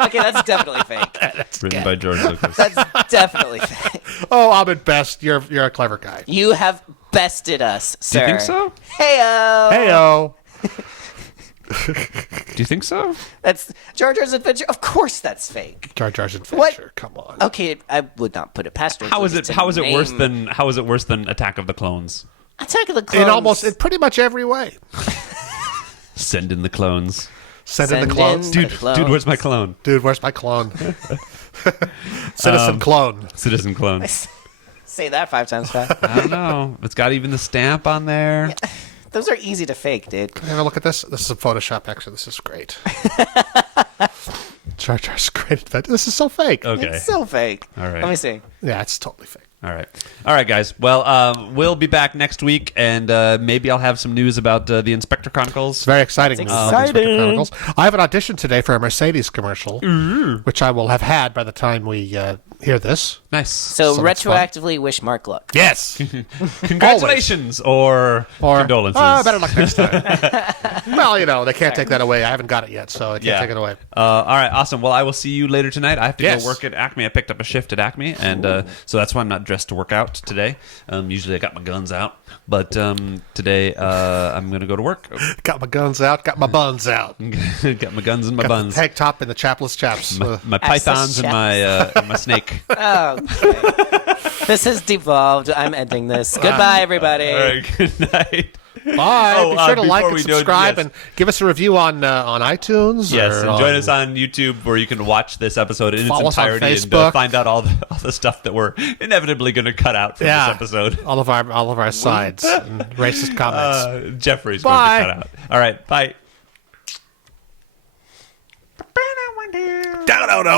Okay, that's definitely fake. Written by George Lucas. That's definitely fake. Oh, Ahmed Best, you're a clever guy. You have bested us, sir. Do you think so? Heyo. Heyo. Do you think so? That's Jar Jar's Adventure. Of course, that's fake. Jar Jar's Adventure. What? Come on. Okay, I would not put it past George How is Lucas it? to How is it worse name than Attack of the Clones? Attack of the Clones? In pretty much every way. Send in the clones. Send in the Send clones. in- Dude, clones. dude, where's my clone? Dude, where's my clone? Citizen clone. Citizen clone. Say that 5 times fast. I don't know. It's got even the stamp on there. Those are easy to fake, dude. Have a look at this. This is a Photoshop, actually. This is great. Jar Jar's Great Adventure. This is so fake. Okay. It's so fake. All right. Let me see. Yeah, it's totally fake. All right, guys. Well, we'll be back next week, and maybe I'll have some news about the Inspector Chronicles. It's very exciting. It's Inspector exciting. Chronicles. I have an audition today for a Mercedes commercial, which I will have had by the time we hear this. Nice. So that's fun. retroactively wish Mark luck. Yes. Congratulations or condolences. Better luck next time. Well, you know, they can't take that away. I haven't got it yet, so I can't take it away. All right, awesome. Well, I will see you later tonight. I have to Yes. go work at Acme. I picked up a shift at Acme, and so that's why I'm not dressed to work out today. Usually I got my guns out, but today I'm going to go to work. Got my guns out, got my buns out. Got my guns and my Got buns. the tank top and the chapless chaps. My pythons and my snake. Oh, okay. This has devolved. I'm ending this. Goodbye, everybody. All right, good night. Bye. Be sure to like before and we do it, subscribe yes. and give us a review on iTunes. Yes, or and join on- us on YouTube where you can watch this episode in its Follow us on entirety and Facebook. find out all the stuff that we're inevitably going to cut out from this episode. all of our sides and racist comments. Jeffrey's Bye. going to cut out. All right, bye.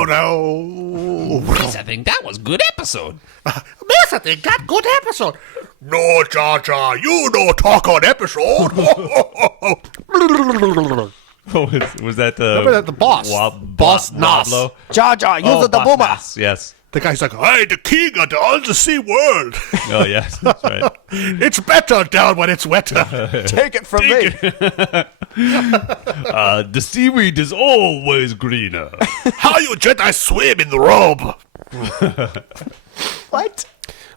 No. I think that was a good episode. Miss, I think that good episode. No, Jar Jar, you no talk on episode. Was that the... Remember that the boss? Boss Nass. Wablo? Jar Jar, use the Boss boomer. Nass, yes. The guy's like, I'm the king of the undersea world. Oh, yes, that's right. It's better down when it's wetter. Take it from me. The seaweed is always greener. How you Jedi swim in the robe? What?